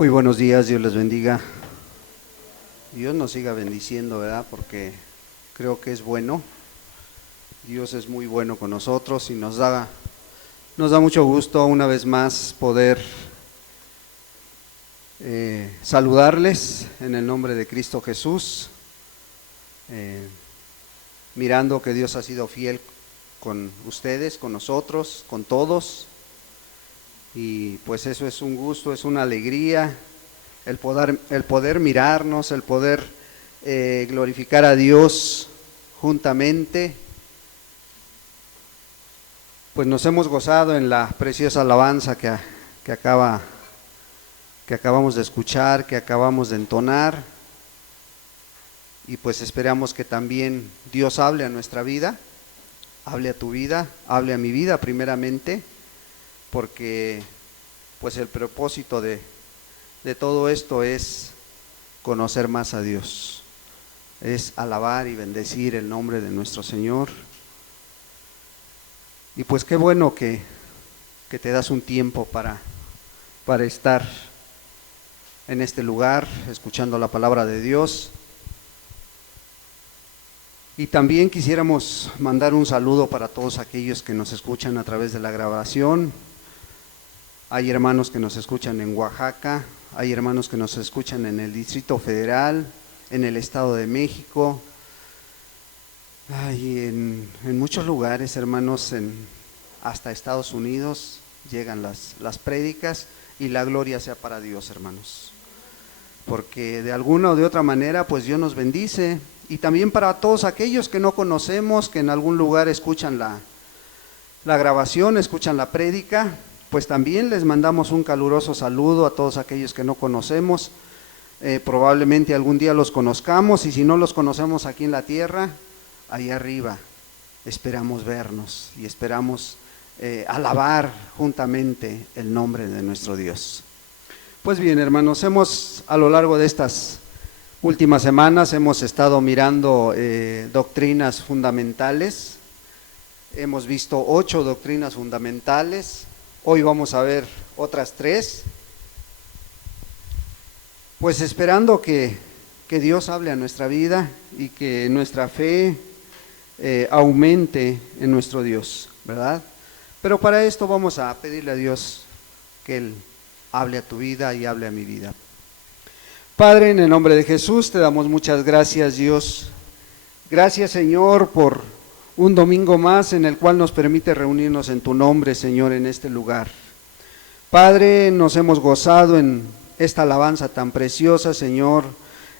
Muy buenos días, Dios les bendiga. Dios nos siga bendiciendo, ¿verdad? Porque creo que es bueno. Dios es muy bueno con nosotros y nos da mucho gusto una vez más poder saludarles en el nombre de Cristo Jesús, mirando que Dios ha sido fiel con ustedes, con nosotros, con todos. Y pues eso es un gusto, es una alegría, el poder mirarnos, el poder glorificar a Dios juntamente. Pues nos hemos gozado en la preciosa alabanza que acabamos de escuchar, que acabamos de entonar, y pues esperamos que también Dios hable a nuestra vida, hable a tu vida, hable a mi vida primeramente, porque pues el propósito de todo esto es conocer más a Dios, es alabar y bendecir el nombre de nuestro Señor. Y pues qué bueno que te das un tiempo para estar en este lugar, escuchando la palabra de Dios. Y también quisiéramos mandar un saludo para todos aquellos que nos escuchan a través de la grabación. Hay hermanos que nos escuchan en Oaxaca, hay hermanos que nos escuchan en el Distrito Federal, en el Estado de México, en muchos lugares, hermanos, hasta Estados Unidos llegan las prédicas, y la gloria sea para Dios, hermanos. Porque de alguna o de otra manera, pues Dios nos bendice. Y también para todos aquellos que no conocemos, que en algún lugar escuchan la grabación, escuchan la prédica, pues también les mandamos un caluroso saludo a todos aquellos que no conocemos. Probablemente algún día los conozcamos, y si no los conocemos aquí en la tierra, ahí arriba esperamos vernos y esperamos alabar juntamente el nombre de nuestro Dios. Pues bien, hermanos, a lo largo de estas últimas semanas hemos estado mirando doctrinas fundamentales. Hemos visto 8 doctrinas fundamentales. Hoy vamos a ver otras 3. Pues esperando que Dios hable a nuestra vida y que nuestra fe aumente en nuestro Dios, ¿verdad? Pero para esto vamos a pedirle a Dios que Él hable a tu vida y hable a mi vida. Padre, en el nombre de Jesús te damos muchas gracias, Dios. Gracias, Señor, por un domingo más en el cual nos permite reunirnos en tu nombre, Señor, en este lugar. Padre, nos hemos gozado en esta alabanza tan preciosa, Señor.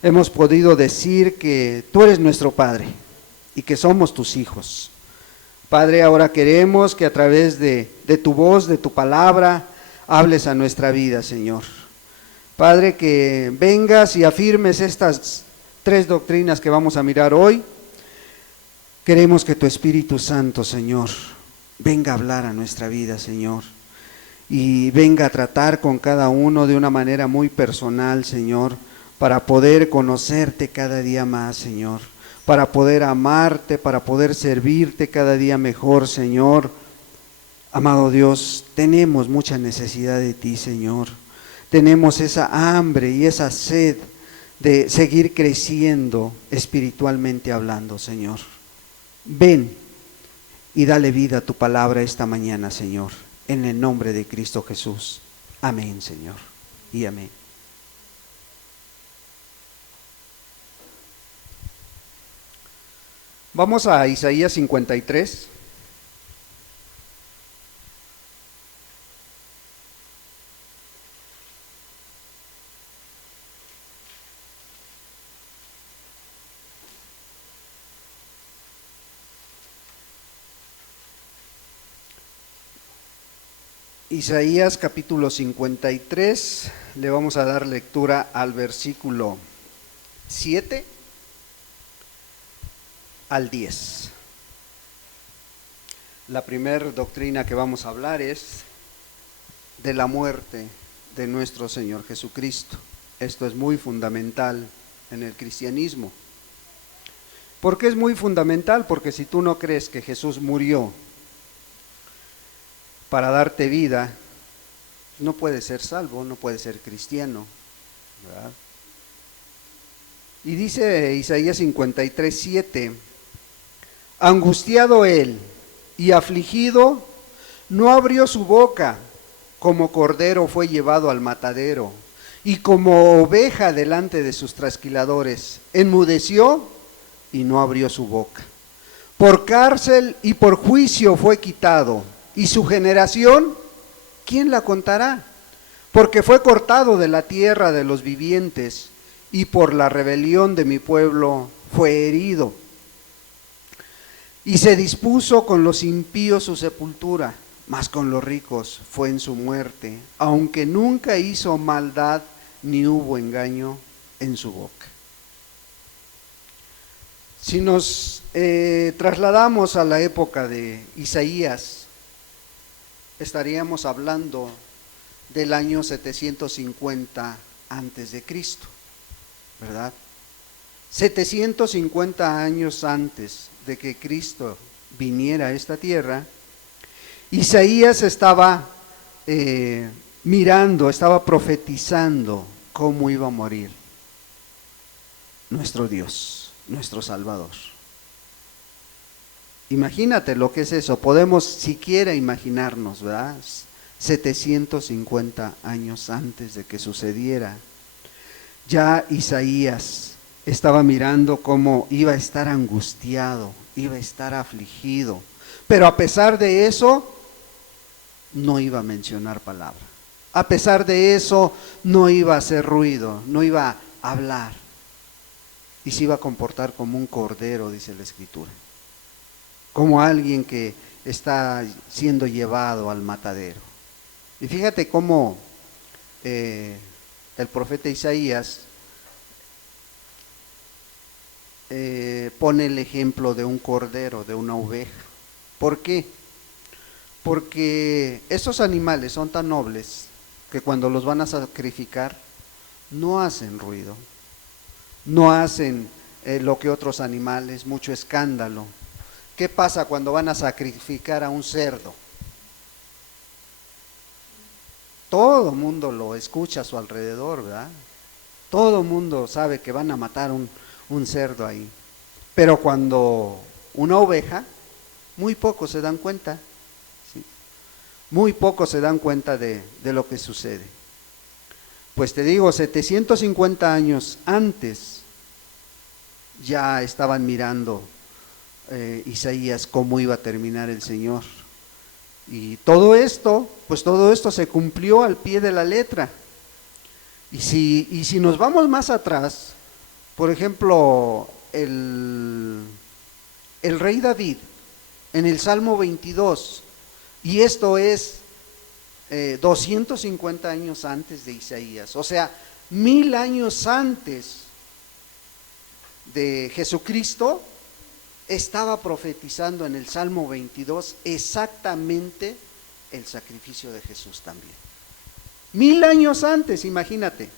Hemos podido decir que tú eres nuestro Padre y que somos tus hijos. Padre, ahora queremos que a través de tu voz, de tu palabra, hables a nuestra vida, Señor. Padre, que vengas y afirmes estas 3 doctrinas que vamos a mirar hoy. Queremos que tu Espíritu Santo, Señor, venga a hablar a nuestra vida, Señor, y venga a tratar con cada uno de una manera muy personal, Señor, para poder conocerte cada día más, Señor, para poder amarte, para poder servirte cada día mejor, Señor. Amado Dios, tenemos mucha necesidad de ti, Señor. Tenemos esa hambre y esa sed de seguir creciendo espiritualmente hablando, Señor. Ven y dale vida a tu palabra esta mañana, Señor, en el nombre de Cristo Jesús. Amén, Señor, y amén. Vamos a Isaías 53. Isaías capítulo 53, le vamos a dar lectura al versículo 7 al 10. La primera doctrina que vamos a hablar es de la muerte de nuestro Señor Jesucristo. Esto es muy fundamental en el cristianismo. ¿Por qué es muy fundamental? Porque si tú no crees que Jesús murió para darte vida, no puede ser salvo, no puede ser cristiano, ¿verdad? Y dice Isaías 53:7, angustiado él y afligido, no abrió su boca, como cordero fue llevado al matadero, y como oveja delante de sus trasquiladores, enmudeció y no abrió su boca. Por cárcel y por juicio fue quitado, y su generación, ¿quién la contará? Porque fue cortado de la tierra de los vivientes, y por la rebelión de mi pueblo fue herido. Y se dispuso con los impíos su sepultura, mas con los ricos fue en su muerte, aunque nunca hizo maldad ni hubo engaño en su boca. Si nos trasladamos a la época de Isaías, estaríamos hablando del año 750 antes de Cristo, ¿verdad? 750 años antes de que Cristo viniera a esta tierra, Isaías estaba mirando, estaba profetizando cómo iba a morir nuestro Dios, nuestro Salvador. Imagínate lo que es eso, podemos siquiera imaginarnos, ¿verdad? 750 años antes de que sucediera, ya Isaías estaba mirando cómo iba a estar angustiado, iba a estar afligido, pero a pesar de eso, no iba a mencionar palabra. A pesar de eso, no iba a hacer ruido, no iba a hablar. Y se iba a comportar como un cordero, dice la Escritura. Como alguien que está siendo llevado al matadero. Y fíjate cómo el profeta Isaías pone el ejemplo de un cordero, de una oveja. ¿Por qué? Porque estos animales son tan nobles que cuando los van a sacrificar no hacen ruido, no hacen lo que otros animales, mucho escándalo. ¿Qué pasa cuando van a sacrificar a un cerdo? Todo el mundo lo escucha a su alrededor, ¿verdad? Todo el mundo sabe que van a matar un cerdo ahí. Pero cuando una oveja, muy pocos se dan cuenta. ¿Sí? Muy pocos se dan cuenta de lo que sucede. Pues te digo, 750 años antes ya estaban mirando Isaías cómo iba a terminar el Señor. Y todo esto, pues todo esto se cumplió al pie de la letra. Y si nos vamos más atrás, por ejemplo, el rey David, en el Salmo 22, y esto es 250 años antes de Isaías, o sea, 1000 años antes de Jesucristo, estaba profetizando en el Salmo 22 exactamente el sacrificio de Jesús también. 1000 años antes, imagínate,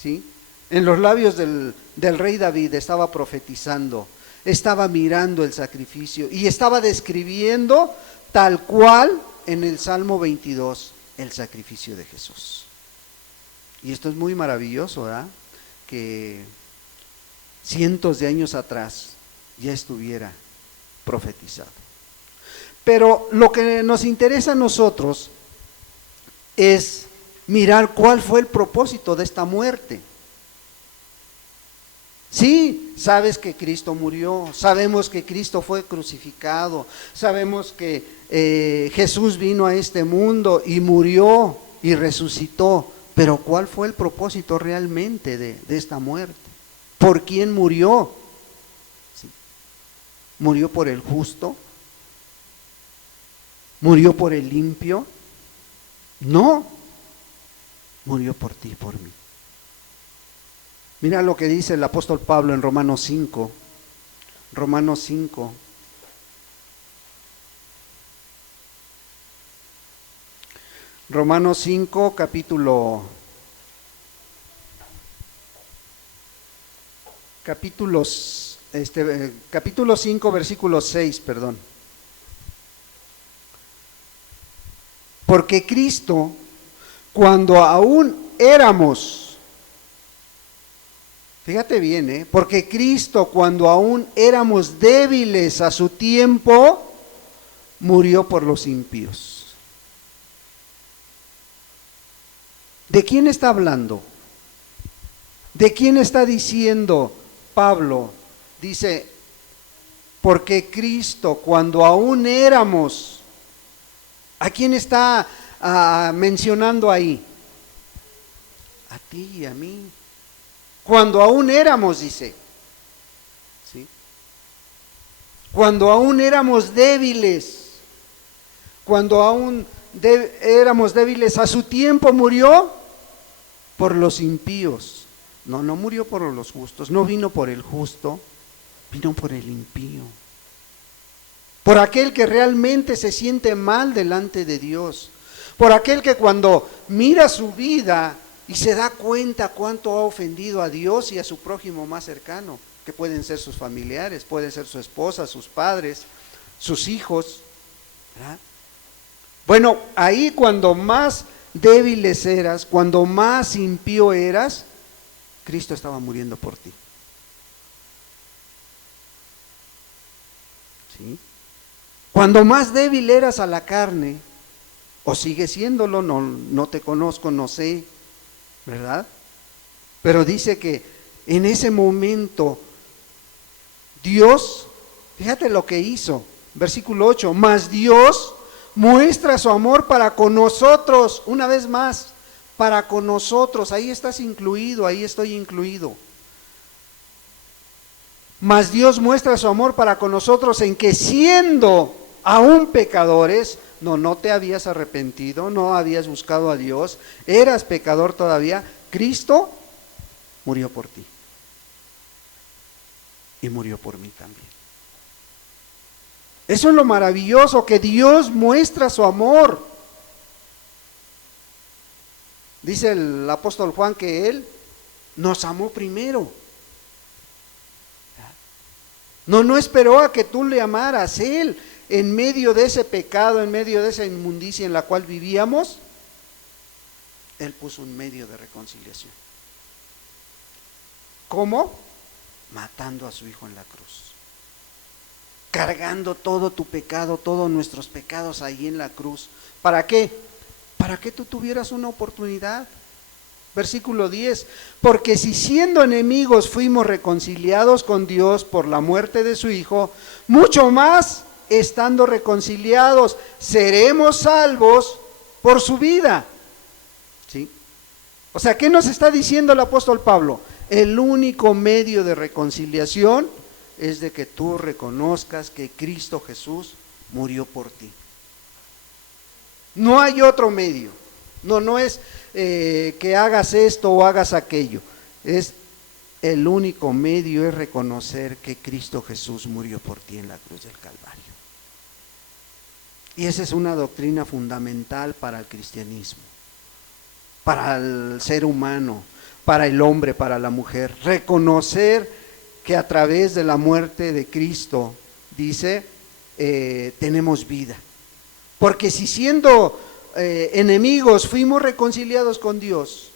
¿sí? En los labios del rey David estaba profetizando, estaba mirando el sacrificio y estaba describiendo tal cual en el Salmo 22 el sacrificio de Jesús. Y esto es muy maravilloso, ¿verdad? Que cientos de años atrás ya estuviera profetizado. Pero lo que nos interesa a nosotros es mirar cuál fue el propósito de esta muerte. Sí, sabes que Cristo murió, sabemos que Cristo fue crucificado, sabemos que Jesús vino a este mundo y murió y resucitó, pero ¿cuál fue el propósito realmente de esta muerte? ¿Por quién murió? ¿Sí? ¿Murió por el justo? ¿Murió por el limpio? No, murió por ti y por mí. Mira lo que dice el apóstol Pablo en Romanos 5. Romanos 5. Romanos 5, capítulo 5, versículo 6, perdón. Porque Cristo cuando aún éramos, fíjate bien, porque Cristo cuando aún éramos débiles a su tiempo, murió por los impíos. ¿De quién está hablando? ¿De quién está diciendo Pablo? Dice, porque Cristo cuando aún éramos, ¿a quién está mencionando ahí? A ti y a mí. Cuando aún éramos, dice. ¿Sí? Cuando aún éramos débiles, cuando aún éramos débiles, a su tiempo murió por los impíos. No murió por los justos, no vino por el justo, vino por el impío. Por aquel que realmente se siente mal delante de Dios. Por aquel que cuando mira su vida y se da cuenta cuánto ha ofendido a Dios y a su prójimo más cercano, que pueden ser sus familiares, pueden ser su esposa, sus padres, sus hijos, ¿verdad? Bueno, ahí cuando más débiles eras, cuando más impío eras, Cristo estaba muriendo por ti. ¿Sí? Cuando más débil eras a la carne, o sigue siéndolo, no te conozco, no sé, ¿verdad? Pero dice que en ese momento Dios, fíjate lo que hizo, versículo 8, mas Dios muestra su amor para con nosotros, una vez más, para con nosotros, ahí estás incluido, ahí estoy incluido. Mas Dios muestra su amor para con nosotros en que siendo aún pecadores, no te habías arrepentido, no habías buscado a Dios, eras pecador todavía, Cristo murió por ti. Y murió por mí también. Eso es lo maravilloso, que Dios muestra su amor. Dice el apóstol Juan que Él nos amó primero. No esperó a que tú le amaras. Él, en medio de ese pecado, en medio de esa inmundicia en la cual vivíamos, Él puso un medio de reconciliación. ¿Cómo? Matando a su Hijo en la cruz. Cargando todo tu pecado, todos nuestros pecados ahí en la cruz. ¿Para qué? Para que tú tuvieras una oportunidad. Versículo 10, porque si siendo enemigos fuimos reconciliados con Dios por la muerte de su Hijo, mucho más estando reconciliados seremos salvos por su vida. ¿Sí? O sea, ¿qué nos está diciendo el apóstol Pablo? El único medio de reconciliación es de que tú reconozcas que Cristo Jesús murió por ti. No hay otro medio. No es que hagas esto o hagas aquello. Es el único medio, es reconocer que Cristo Jesús murió por ti en la cruz del Calvario. Y esa es una doctrina fundamental para el cristianismo, para el ser humano, para el hombre, para la mujer. Reconocer que a través de la muerte de Cristo, dice, tenemos vida. Porque si siendo enemigos fuimos reconciliados con Dios,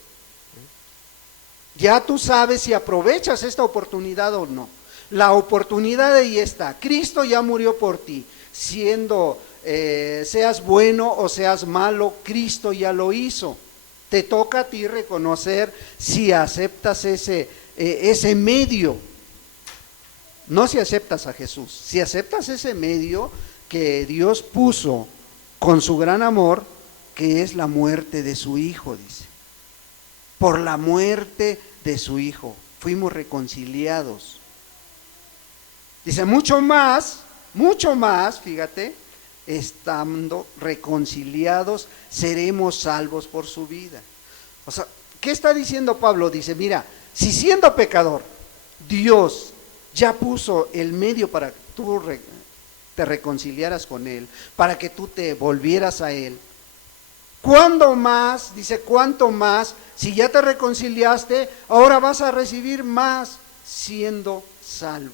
ya tú sabes si aprovechas esta oportunidad o no. La oportunidad ahí está. Cristo ya murió por ti. Siendo, seas bueno o seas malo, Cristo ya lo hizo. Te toca a ti reconocer si aceptas ese medio. No si aceptas a Jesús. Si aceptas ese medio que Dios puso con su gran amor, que es la muerte de su Hijo, dice. Por la muerte de su Hijo fuimos reconciliados. Dice, mucho más, fíjate, estando reconciliados, seremos salvos por su vida. O sea, ¿qué está diciendo Pablo? Dice, mira, si siendo pecador, Dios ya puso el medio para que tú te reconciliaras con Él, para que tú te volvieras a Él, ¿cuándo más? Dice, ¿cuánto más? Si ya te reconciliaste, ahora vas a recibir más siendo salvo.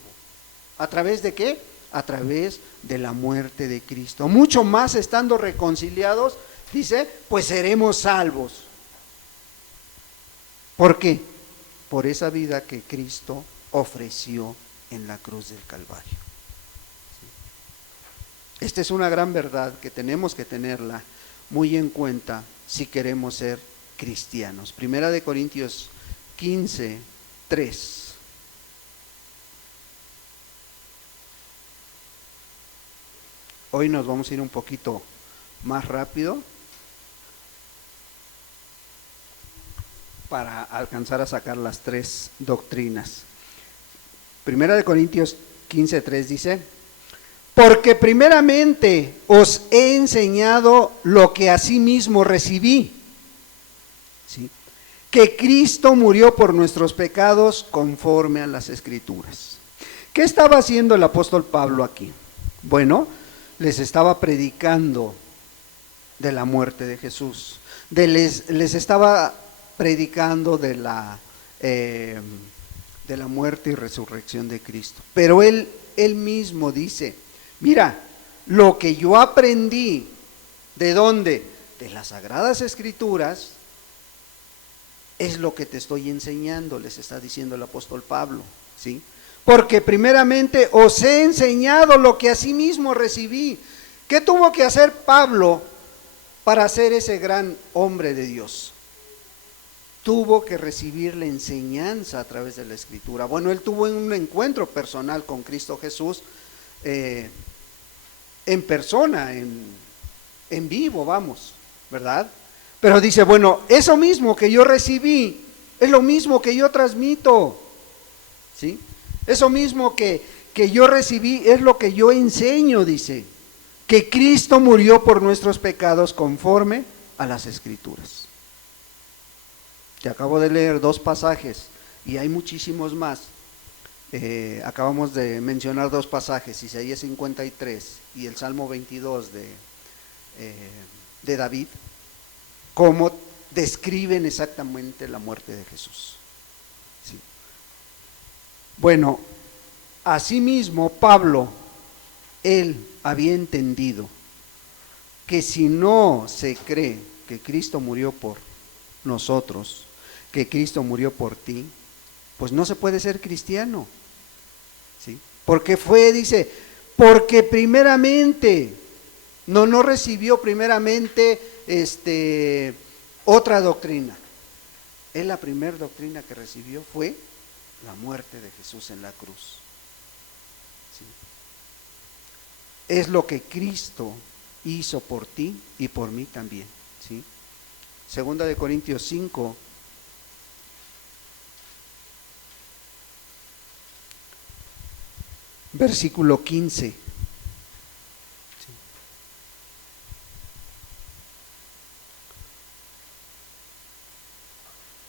¿A través de qué? A través de la muerte de Cristo. Mucho más estando reconciliados, dice, pues seremos salvos. ¿Por qué? Por esa vida que Cristo ofreció en la cruz del Calvario. Esta es una gran verdad que tenemos que tenerla muy en cuenta si queremos ser cristianos. Primera de Corintios 15, 3. Hoy nos vamos a ir un poquito más rápido para alcanzar a sacar las tres doctrinas. Primera de Corintios 15, 3 dice: porque primeramente os he enseñado lo que asimismo recibí, ¿sí? Que Cristo murió por nuestros pecados conforme a las Escrituras. ¿Qué estaba haciendo el apóstol Pablo aquí? Bueno, les estaba predicando de la muerte de Jesús, les estaba predicando de la muerte y resurrección de Cristo. Pero él mismo dice: mira, lo que yo aprendí, ¿de dónde? De las Sagradas Escrituras, es lo que te estoy enseñando, les está diciendo el apóstol Pablo, ¿sí? Porque primeramente os he enseñado lo que asimismo recibí. ¿Qué tuvo que hacer Pablo para ser ese gran hombre de Dios? Tuvo que recibir la enseñanza a través de la Escritura. Bueno, él tuvo un encuentro personal con Cristo Jesús, en persona, en vivo, vamos, ¿verdad? Pero dice, bueno, eso mismo que yo recibí, es lo mismo que yo transmito, ¿sí? Eso mismo que yo recibí es lo que yo enseño, dice, que Cristo murió por nuestros pecados conforme a las Escrituras. Te acabo de leer dos pasajes y hay muchísimos más. Acabamos de mencionar dos pasajes, Isaías 53 y el Salmo 22 de David, cómo describen exactamente la muerte de Jesús. ¿Sí? Bueno, asimismo Pablo, él había entendido que si no se cree que Cristo murió por nosotros, que Cristo murió por ti, pues no se puede ser cristiano, ¿sí? Porque dice, porque primeramente, no recibió primeramente otra doctrina. Él la primera doctrina que recibió fue la muerte de Jesús en la cruz, ¿sí? Es lo que Cristo hizo por ti y por mí también, ¿sí? Segunda de Corintios 5, versículo 15.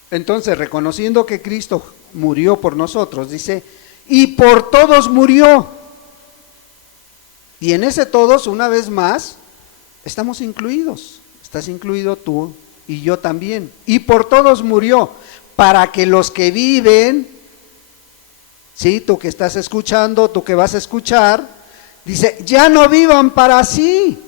Entonces, reconociendo que Cristo murió por nosotros, dice, y por todos murió. Y en ese todos, una vez más, estamos incluidos. Estás incluido tú y yo también. Y por todos murió, para que los que viven, sí, tú que estás escuchando, tú que vas a escuchar, dice, ya no vivan para sí.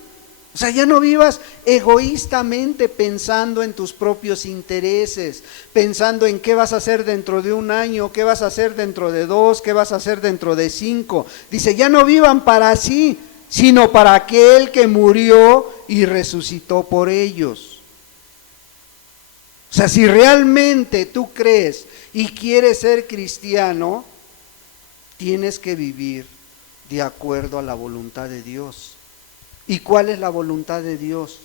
O sea, ya no vivas egoístamente pensando en tus propios intereses, pensando en qué vas a hacer dentro de un año, qué vas a hacer dentro de 2, qué vas a hacer dentro de 5. Dice, ya no vivan para sí, sino para aquel que murió y resucitó por ellos. O sea, si realmente tú crees y quieres ser cristiano, tienes que vivir de acuerdo a la voluntad de Dios. ¿Y cuál es la voluntad de Dios?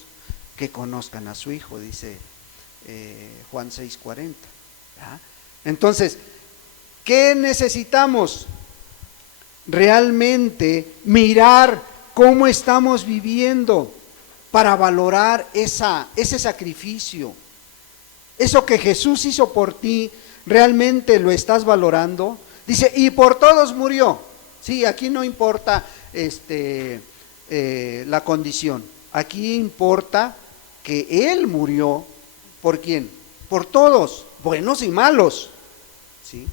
Que conozcan a su Hijo, dice Juan 6:40. Entonces, ¿qué necesitamos? Realmente mirar cómo estamos viviendo para valorar ese sacrificio. Eso que Jesús hizo por ti, ¿realmente lo estás valorando? Dice, y por todos murió. Sí, aquí no importa la condición. Aquí importa que Él murió. ¿Por quién? Por todos, buenos y malos, ¿sí?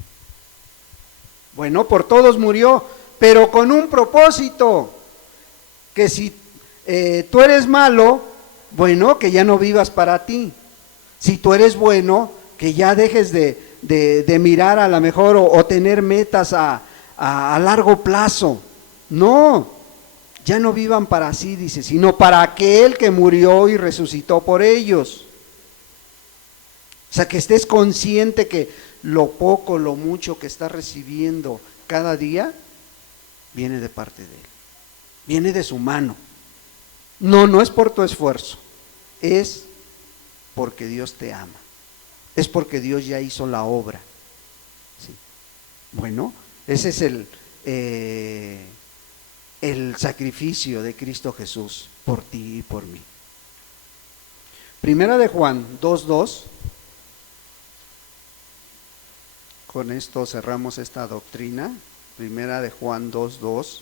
Bueno, por todos murió, pero con un propósito, que si tú eres malo, bueno, que ya no vivas para ti. Si tú eres bueno, que ya dejes de mirar a lo mejor o tener metas a largo plazo. No, ya no vivan para sí, dice, sino para aquel que murió y resucitó por ellos. O sea, que estés consciente que lo poco, lo mucho que estás recibiendo cada día viene de parte de Él, viene de su mano. No, no es por tu esfuerzo, es porque Dios te ama, es porque Dios ya hizo la obra. ¿Sí? Bueno, ese es el sacrificio de Cristo Jesús por ti y por mí. Primera de Juan 2:2. Con esto cerramos esta doctrina. Primera de Juan 2:2.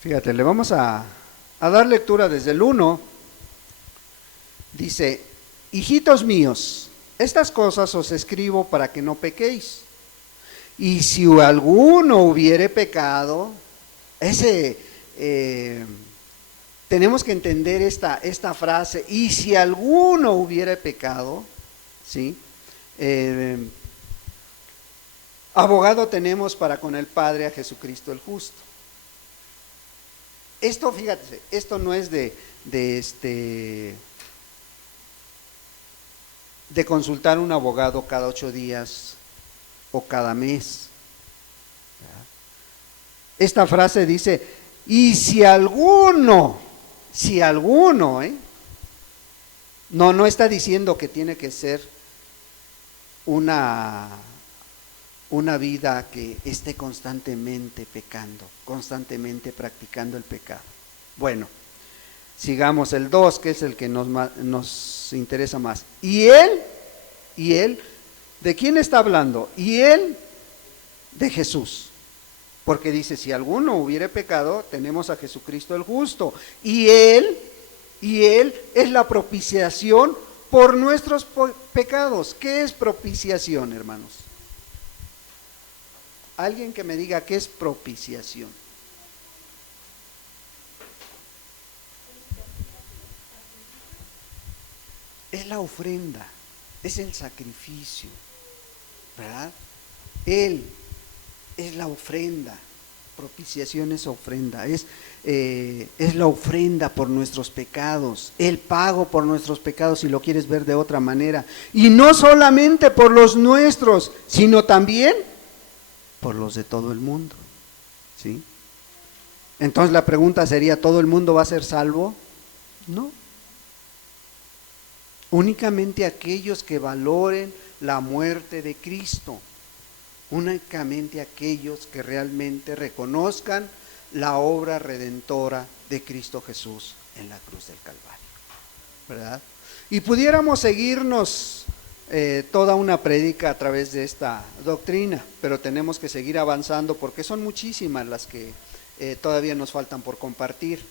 Fíjate, le vamos a dar lectura desde el 1. Dice: hijitos míos, estas cosas os escribo para que no pequéis. Y si alguno hubiere pecado, tenemos que entender esta frase, y si alguno hubiere pecado, ¿sí? Abogado tenemos para con el Padre, a Jesucristo el justo. Esto, fíjate, esto no es de consultar a un abogado cada 8 días o cada mes. Esta frase dice: y si alguno, no está diciendo que tiene que ser una vida que esté constantemente pecando, constantemente practicando el pecado. Bueno, sigamos el 2, que es el que nos interesa más. Y él, ¿de quién está hablando? Y él, de Jesús. Porque dice: si alguno hubiere pecado, tenemos a Jesucristo el justo. Y él es la propiciación por nuestros pecados. ¿Qué es propiciación, hermanos? Alguien que me diga qué es propiciación. Es la ofrenda, es el sacrificio, ¿verdad? Él es la ofrenda. Propiciación es ofrenda, es la ofrenda por nuestros pecados, el pago por nuestros pecados, si lo quieres ver de otra manera. Y no solamente por los nuestros, sino también por los de todo el mundo. ¿Sí? Entonces la pregunta sería: ¿todo el mundo va a ser salvo? No. Únicamente aquellos que valoren la muerte de Cristo. Únicamente aquellos que realmente reconozcan la obra redentora de Cristo Jesús en la cruz del Calvario, ¿verdad? Y pudiéramos seguirnos toda una prédica a través de esta doctrina, pero tenemos que seguir avanzando porque son muchísimas las que todavía nos faltan por compartir.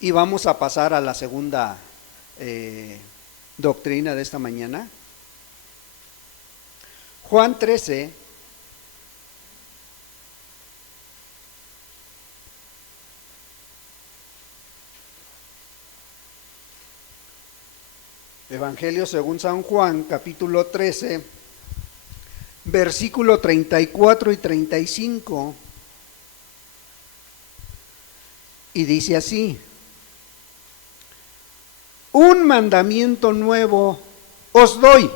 Y vamos a pasar a la segunda doctrina de esta mañana. Juan 13, Evangelio según San Juan, capítulo 13, versículo 34 y 35, y dice así: un mandamiento nuevo os doy,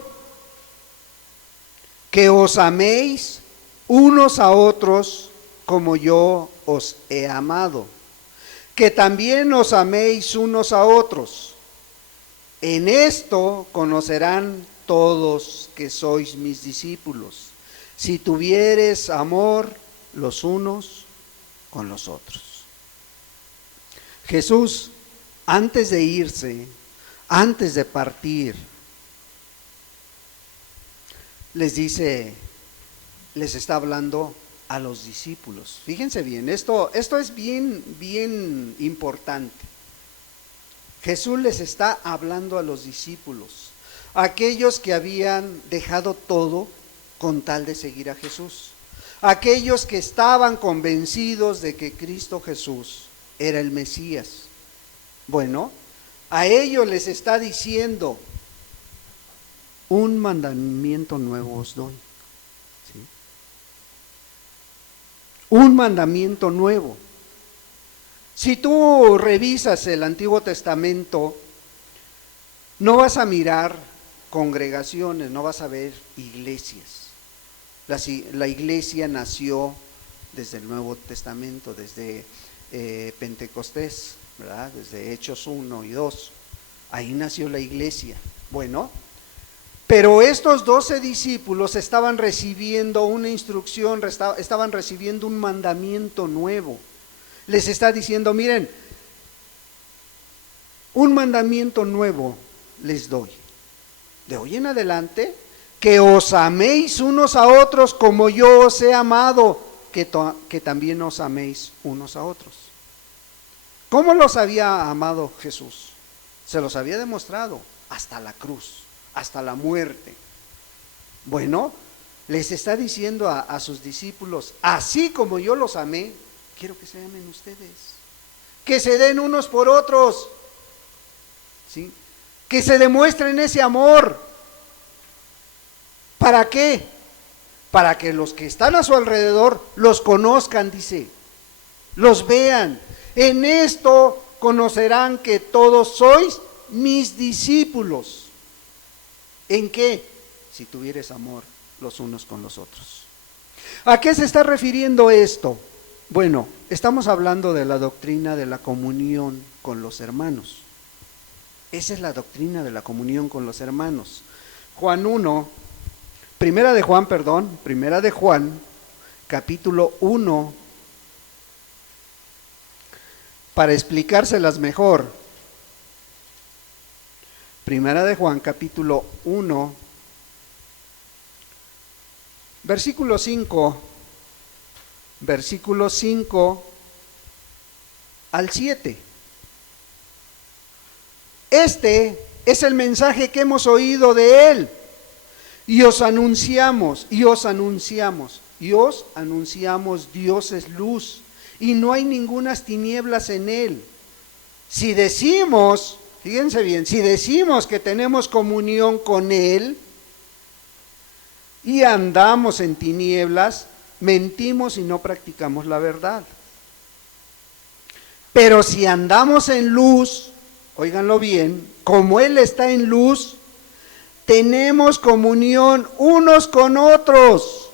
que os améis unos a otros como yo os he amado, que también os améis unos a otros. En esto conocerán todos que sois mis discípulos, si tuviereis amor los unos con los otros. Jesús, antes de irse, antes de partir, les está hablando a los discípulos. Fíjense bien, esto es bien importante. Jesús les está hablando a los discípulos, aquellos que habían dejado todo con tal de seguir a Jesús. Aquellos que estaban convencidos de que Cristo Jesús era el Mesías. Bueno, a ellos les está diciendo, un mandamiento nuevo os doy. ¿Sí? Un mandamiento nuevo. Si tú revisas el Antiguo Testamento, no vas a mirar congregaciones, no vas a ver iglesias. La iglesia nació desde el Nuevo Testamento, desde Pentecostés, ¿verdad? Desde Hechos 1 y 2. Ahí nació la iglesia. Bueno, pero estos 12 discípulos estaban recibiendo una instrucción, estaban recibiendo un mandamiento nuevo. Les está diciendo, miren, un mandamiento nuevo les doy. De hoy en adelante, que os améis unos a otros como yo os he amado, que también os améis unos a otros. ¿Cómo los había amado Jesús? Se los había demostrado hasta la cruz, hasta la muerte. Bueno, les está diciendo a sus discípulos, así como yo los amé, quiero que se amen ustedes, que se den unos por otros, ¿sí? Que se demuestren ese amor. ¿Para qué? Para que los que están a su alrededor los conozcan, dice, los vean. En esto conocerán que todos sois mis discípulos. ¿En qué? Si tuvieres amor los unos con los otros. ¿A qué se está refiriendo esto? Bueno, estamos hablando de la doctrina de la comunión con los hermanos. Esa es la doctrina de la comunión con los hermanos. Primera de Juan, capítulo 1, para explicárselas mejor. Primera de Juan, capítulo 1, versículo 5 al 7. Este es el mensaje que hemos oído de Él y os anunciamos, Dios es luz y no hay ningunas tinieblas en Él. Si decimos, fíjense bien, si decimos que tenemos comunión con Él y andamos en tinieblas, mentimos y no practicamos la verdad. Pero si andamos en luz, óiganlo bien, como Él está en luz, tenemos comunión unos con otros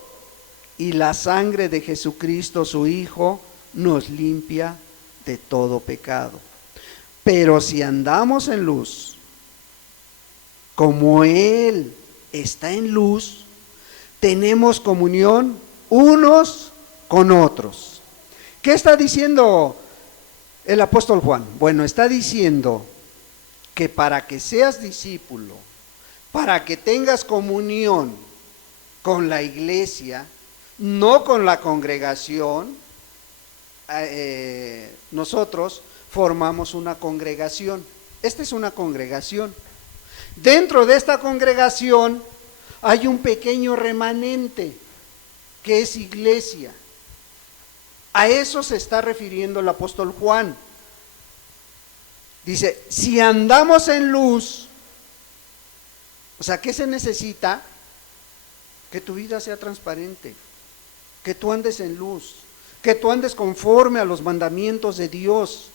y la sangre de Jesucristo, su Hijo, nos limpia de todo pecado. Pero si andamos en luz, como Él está en luz, tenemos comunión unos con otros. ¿Qué está diciendo el apóstol Juan? Bueno, está diciendo que para que seas discípulo, para que tengas comunión con la iglesia, no con la congregación, nosotros formamos una congregación. Esta es una congregación. Dentro de esta congregación hay un pequeño remanente que es iglesia. A eso se está refiriendo el apóstol Juan. Dice, si andamos en luz, o sea, ¿qué se necesita? Que tu vida sea transparente, que tú andes en luz, que tú andes conforme a los mandamientos de Dios,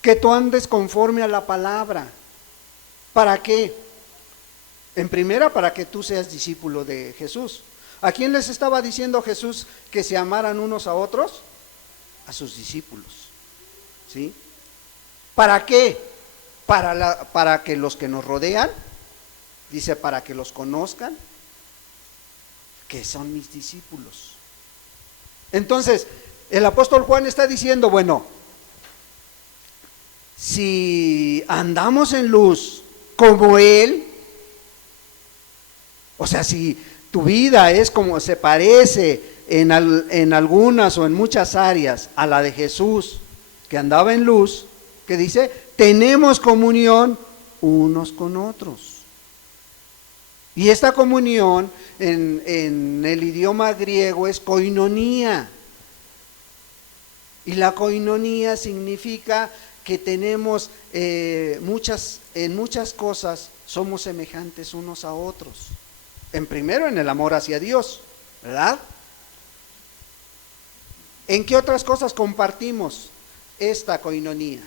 que tú andes conforme a la palabra. ¿Para qué? En primera, para que tú seas discípulo de Jesús. ¿A quién les estaba diciendo Jesús que se amaran unos a otros? A sus discípulos. ¿Sí? ¿Para qué? Para que los que nos rodean, dice, para que los conozcan, que son mis discípulos. Entonces, el apóstol Juan está diciendo, bueno, si andamos en luz como Él, o sea, si tu vida es como se parece en algunas o en muchas áreas a la de Jesús, que andaba en luz, que dice, tenemos comunión unos con otros. Y esta comunión en el idioma griego es koinonía. Y la koinonía significa que tenemos en muchas cosas somos semejantes unos a otros. Primero en el amor hacia Dios, ¿verdad? ¿En qué otras cosas compartimos esta koinonía?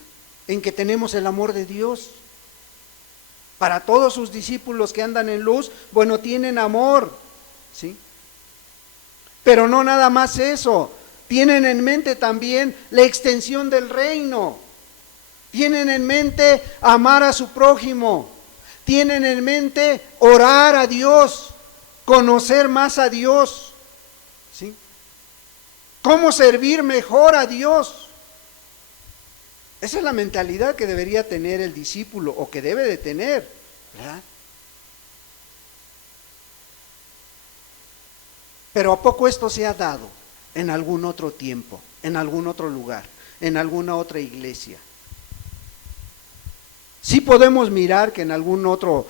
En que tenemos el amor de Dios. Para todos sus discípulos que andan en luz, bueno, tienen amor, ¿sí? Pero no nada más eso, tienen en mente también la extensión del reino, tienen en mente amar a su prójimo, tienen en mente orar a Dios, conocer más a Dios, ¿sí? ¿Cómo servir mejor a Dios? Esa es la mentalidad que debería tener el discípulo, o que debe de tener, ¿verdad? Pero ¿a poco esto se ha dado en algún otro tiempo, en algún otro lugar, en alguna otra iglesia? Sí podemos mirar que en algún otro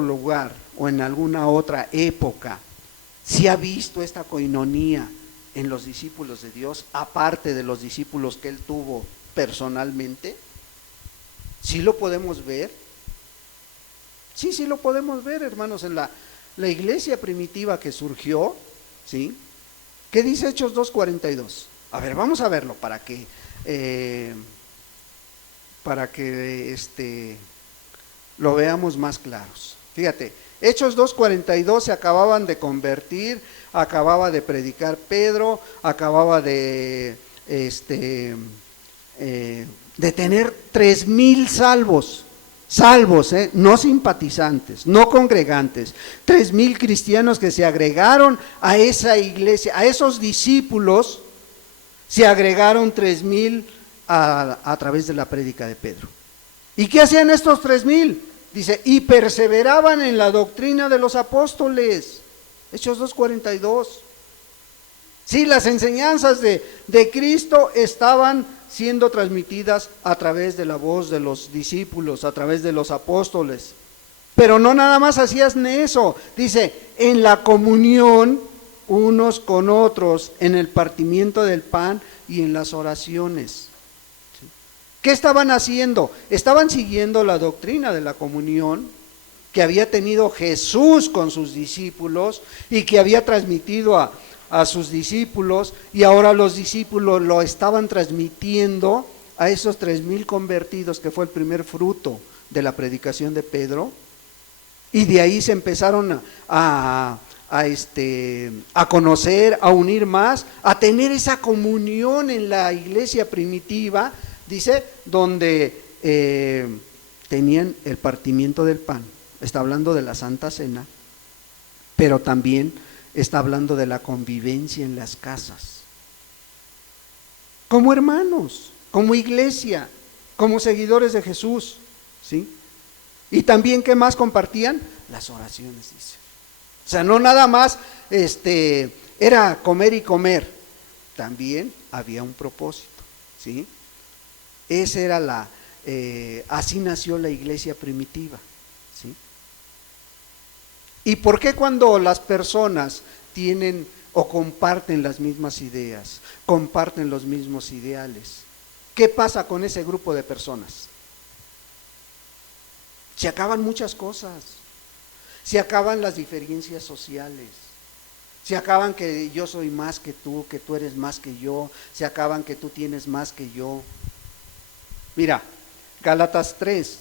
lugar o en alguna otra época se ha visto esta koinonía en los discípulos de Dios, aparte de los discípulos que él tuvo personalmente. ¿Sí lo podemos ver? Sí lo podemos ver, hermanos, en la iglesia primitiva que surgió, ¿sí? ¿Qué dice Hechos 2:42? A ver, vamos a verlo para que lo veamos más claros. Fíjate, Hechos 2:42, se acababan de convertir, acababa de predicar Pedro, acababa de tener 3,000 salvos, no simpatizantes, no congregantes, 3,000 cristianos que se agregaron a esa iglesia, a esos discípulos, se agregaron 3,000 a través de la prédica de Pedro. ¿Y qué hacían estos 3,000? Dice, y perseveraban en la doctrina de los apóstoles. Hechos 2:42. Sí, las enseñanzas de Cristo estaban siendo transmitidas a través de la voz de los discípulos, a través de los apóstoles. Pero no nada más hacían eso. Dice, en la comunión unos con otros, en el partimiento del pan y en las oraciones. ¿Qué estaban haciendo? Estaban siguiendo la doctrina de la comunión que había tenido Jesús con sus discípulos y que había transmitido a sus discípulos, y ahora los discípulos lo estaban transmitiendo a esos 3,000 convertidos, que fue el primer fruto de la predicación de Pedro, y de ahí se empezaron a conocer, a unir más, a tener esa comunión en la iglesia primitiva. Dice, donde tenían el partimiento del pan. Está hablando de la Santa Cena, pero también está hablando de la convivencia en las casas. Como hermanos, como iglesia, como seguidores de Jesús, ¿sí? Y también, ¿qué más compartían? Las oraciones, dice. O sea, no nada más era comer y comer, también había un propósito, ¿sí? Esa era así nació la iglesia primitiva, ¿sí? ¿Y por qué cuando las personas tienen o comparten las mismas ideas, comparten los mismos ideales, qué pasa con ese grupo de personas? Se acaban muchas cosas, se acaban las diferencias sociales, se acaban que yo soy más que tú eres más que yo, se acaban que tú tienes más que yo. Mira, Gálatas 3,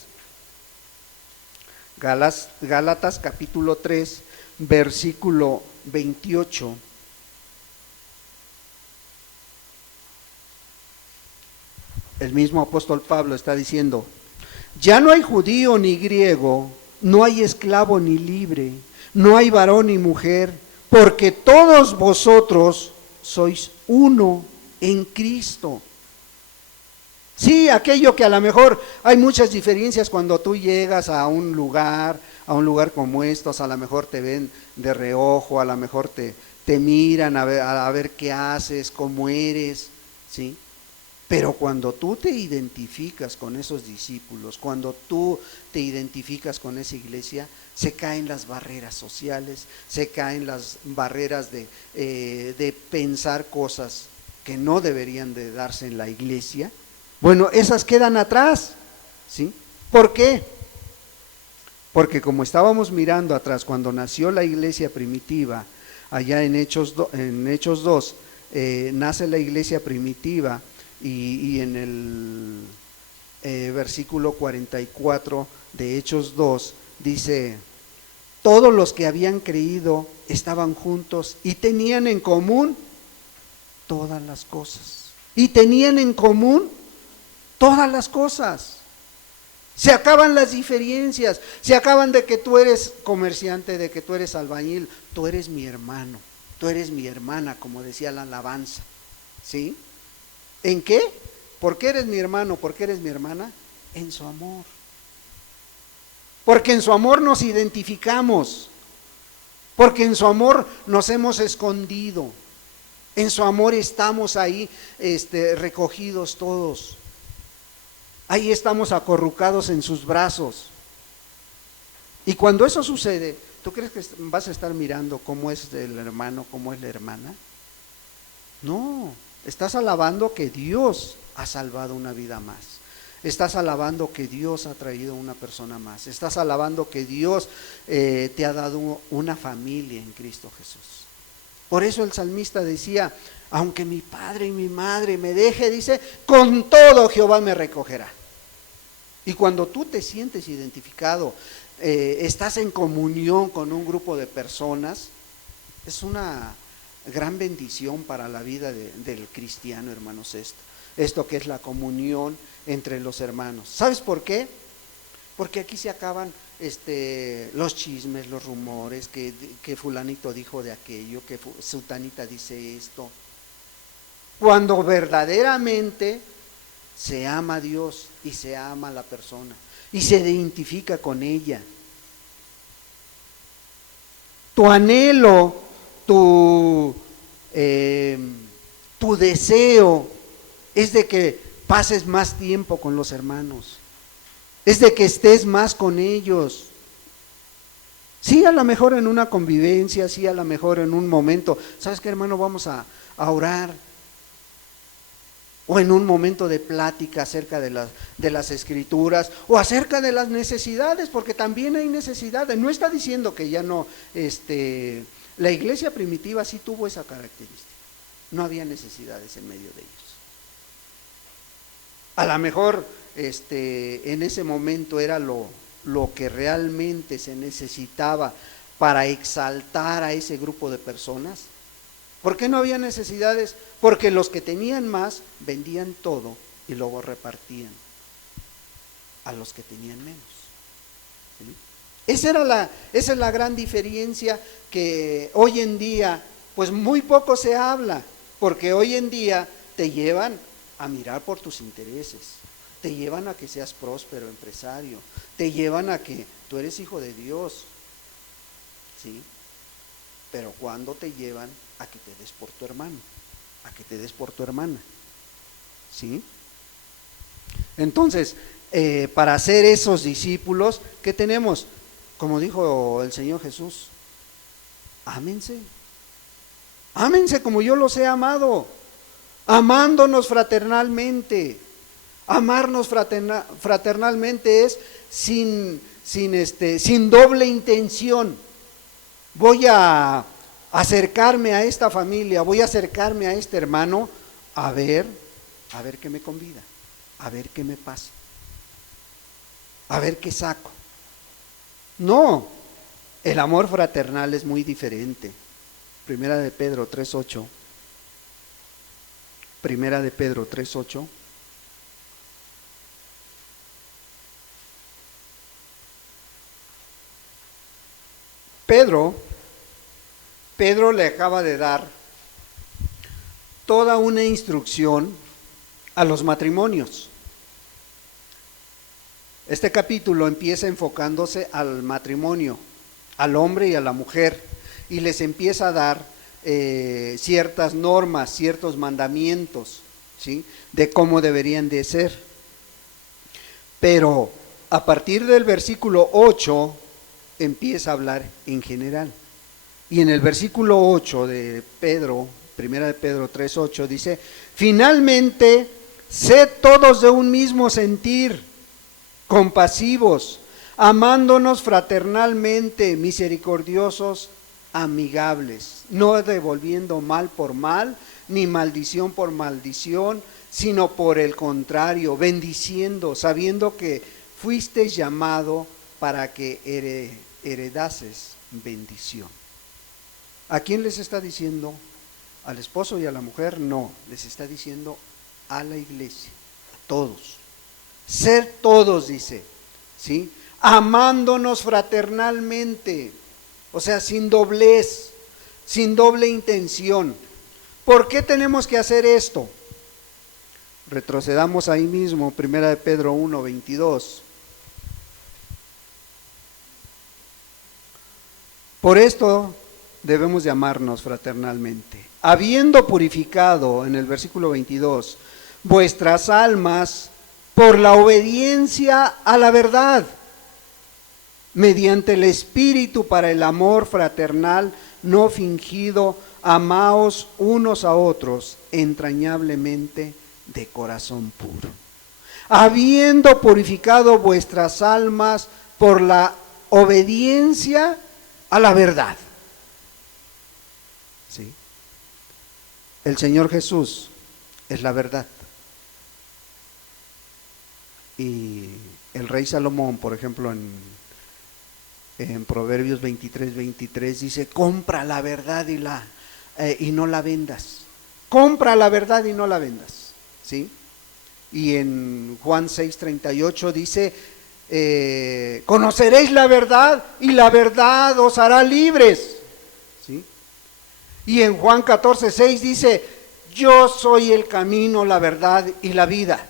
Gálatas capítulo 3, versículo 28. El mismo apóstol Pablo está diciendo, ya no hay judío ni griego, no hay esclavo ni libre, no hay varón ni mujer, porque todos vosotros sois uno en Cristo. Sí, aquello que a lo mejor hay muchas diferencias cuando tú llegas a un lugar como estos, a lo mejor te ven de reojo, a lo mejor te miran a ver qué haces, cómo eres, ¿sí? Pero cuando tú te identificas con esos discípulos, cuando tú te identificas con esa iglesia, se caen las barreras sociales, se caen las barreras de pensar cosas que no deberían de darse en la iglesia. Bueno, esas quedan atrás, ¿sí? ¿Por qué? Porque como estábamos mirando atrás, cuando nació la iglesia primitiva, allá en Hechos 2, nace la iglesia primitiva y en el versículo 44 de Hechos 2 dice: todos los que habían creído estaban juntos y tenían en común todas las cosas. Y tenían en común todas las cosas. Se acaban las diferencias, se acaban de que tú eres comerciante, de que tú eres albañil, tú eres mi hermano, tú eres mi hermana, como decía la alabanza, ¿sí? ¿En qué? ¿Por qué eres mi hermano? ¿Por qué eres mi hermana? En su amor. Porque en su amor nos identificamos, porque en su amor nos hemos escondido, en su amor estamos ahí recogidos todos. Ahí estamos acurrucados en sus brazos. Y cuando eso sucede, ¿tú crees que vas a estar mirando cómo es el hermano, cómo es la hermana? No, estás alabando que Dios ha salvado una vida más. Estás alabando que Dios ha traído una persona más. Estás alabando que Dios te ha dado una familia en Cristo Jesús. Por eso el salmista decía: aunque mi padre y mi madre me deje, dice, con todo Jehová me recogerá. Y cuando tú te sientes identificado, estás en comunión con un grupo de personas, es una gran bendición para la vida del cristiano, hermanos, esto que es la comunión entre los hermanos. ¿Sabes por qué? Porque aquí se acaban los chismes, los rumores, que fulanito dijo de aquello, que sutanita dice esto. Cuando verdaderamente se ama a Dios y se ama a la persona y se identifica con ella. Tu anhelo, tu deseo es de que pases más tiempo con los hermanos, es de que estés más con ellos. Sí, a lo mejor en una convivencia, sí, a lo mejor en un momento, ¿sabes qué, hermano? Vamos a orar. O en un momento de plática acerca de las escrituras, o acerca de las necesidades, porque también hay necesidades. No está diciendo que ya no, la iglesia primitiva sí tuvo esa característica. No había necesidades en medio de ellos. A lo mejor en ese momento era lo que realmente se necesitaba para exaltar a ese grupo de personas. ¿Por qué no había necesidades? Porque los que tenían más vendían todo y luego repartían a los que tenían menos. ¿Sí? Esa es la gran diferencia, que hoy en día pues muy poco se habla, porque hoy en día te llevan a mirar por tus intereses, te llevan a que seas próspero, empresario, te llevan a que tú eres hijo de Dios, ¿sí? Pero ¿cuándo te llevan a que te des por tu hermano, a que te des por tu hermana? ¿Sí? Entonces, para ser esos discípulos, ¿qué tenemos? Como dijo el Señor Jesús: ámense, ámense como yo los he amado, amándonos fraternalmente. Amarnos fraternalmente es sin doble intención. Voy a acercarme a esta familia, voy a acercarme a este hermano, a ver qué me convida, a ver qué me pasa, a ver qué saco. No, el amor fraternal es muy diferente. Primera de Pedro 3:8. Primera de Pedro 3:8. Pedro le acaba de dar toda una instrucción a los matrimonios. Este capítulo empieza enfocándose al matrimonio, al hombre y a la mujer, y les empieza a dar ciertas normas, ciertos mandamientos, ¿sí? De cómo deberían de ser. Pero a partir del versículo 8 empieza a hablar en general. Y en el versículo 8 de Pedro, primera de Pedro 3:8, dice: finalmente, sed todos de un mismo sentir, compasivos, amándonos fraternalmente, misericordiosos, amigables, no devolviendo mal por mal, ni maldición por maldición, sino por el contrario, bendiciendo, sabiendo que fuiste llamado para que heredases bendición. ¿A quién les está diciendo? ¿Al esposo y a la mujer? No, les está diciendo a la iglesia, a todos. Ser todos, dice, ¿sí? Amándonos fraternalmente, o sea, sin doblez, sin doble intención. ¿Por qué tenemos que hacer esto? Retrocedamos ahí mismo, primera de Pedro 1:22. Por esto debemos de amarnos fraternalmente, habiendo purificado, en el versículo 22, vuestras almas por la obediencia a la verdad, mediante el Espíritu para el amor fraternal no fingido, amaos unos a otros entrañablemente de corazón puro, habiendo purificado vuestras almas por la obediencia a la verdad. ¿Sí? El Señor Jesús es la verdad. Y el rey Salomón, por ejemplo, en Proverbios 23:23 dice: compra la verdad y no la vendas. Compra la verdad y no la vendas. ¿Sí? Y en Juan 6:38 dice: conoceréis la verdad y la verdad os hará libres. ¿Sí? Y en Juan 14:6 dice: yo soy el camino, la verdad y la vida.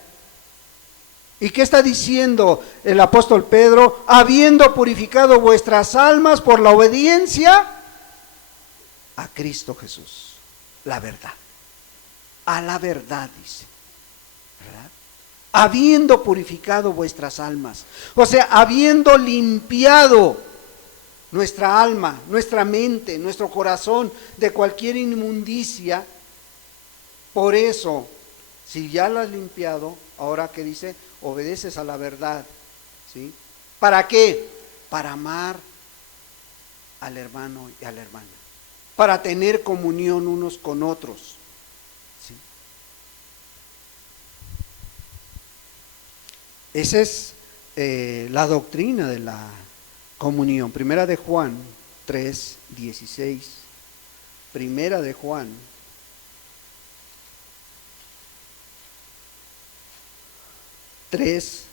¿Y qué está diciendo el apóstol Pedro? Habiendo purificado vuestras almas por la obediencia a Cristo Jesús, la verdad. A la verdad, dice. ¿Verdad? Habiendo purificado vuestras almas. O sea, habiendo limpiado nuestra alma, nuestra mente, nuestro corazón de cualquier inmundicia. Por eso, si ya lo has limpiado, ahora que dice, obedeces a la verdad, ¿sí? ¿Para qué? Para amar al hermano y a la hermana, para tener comunión unos con otros, ¿sí? Esa es la doctrina de la comunión. Primera de Juan 3:16. Primera de Juan 3,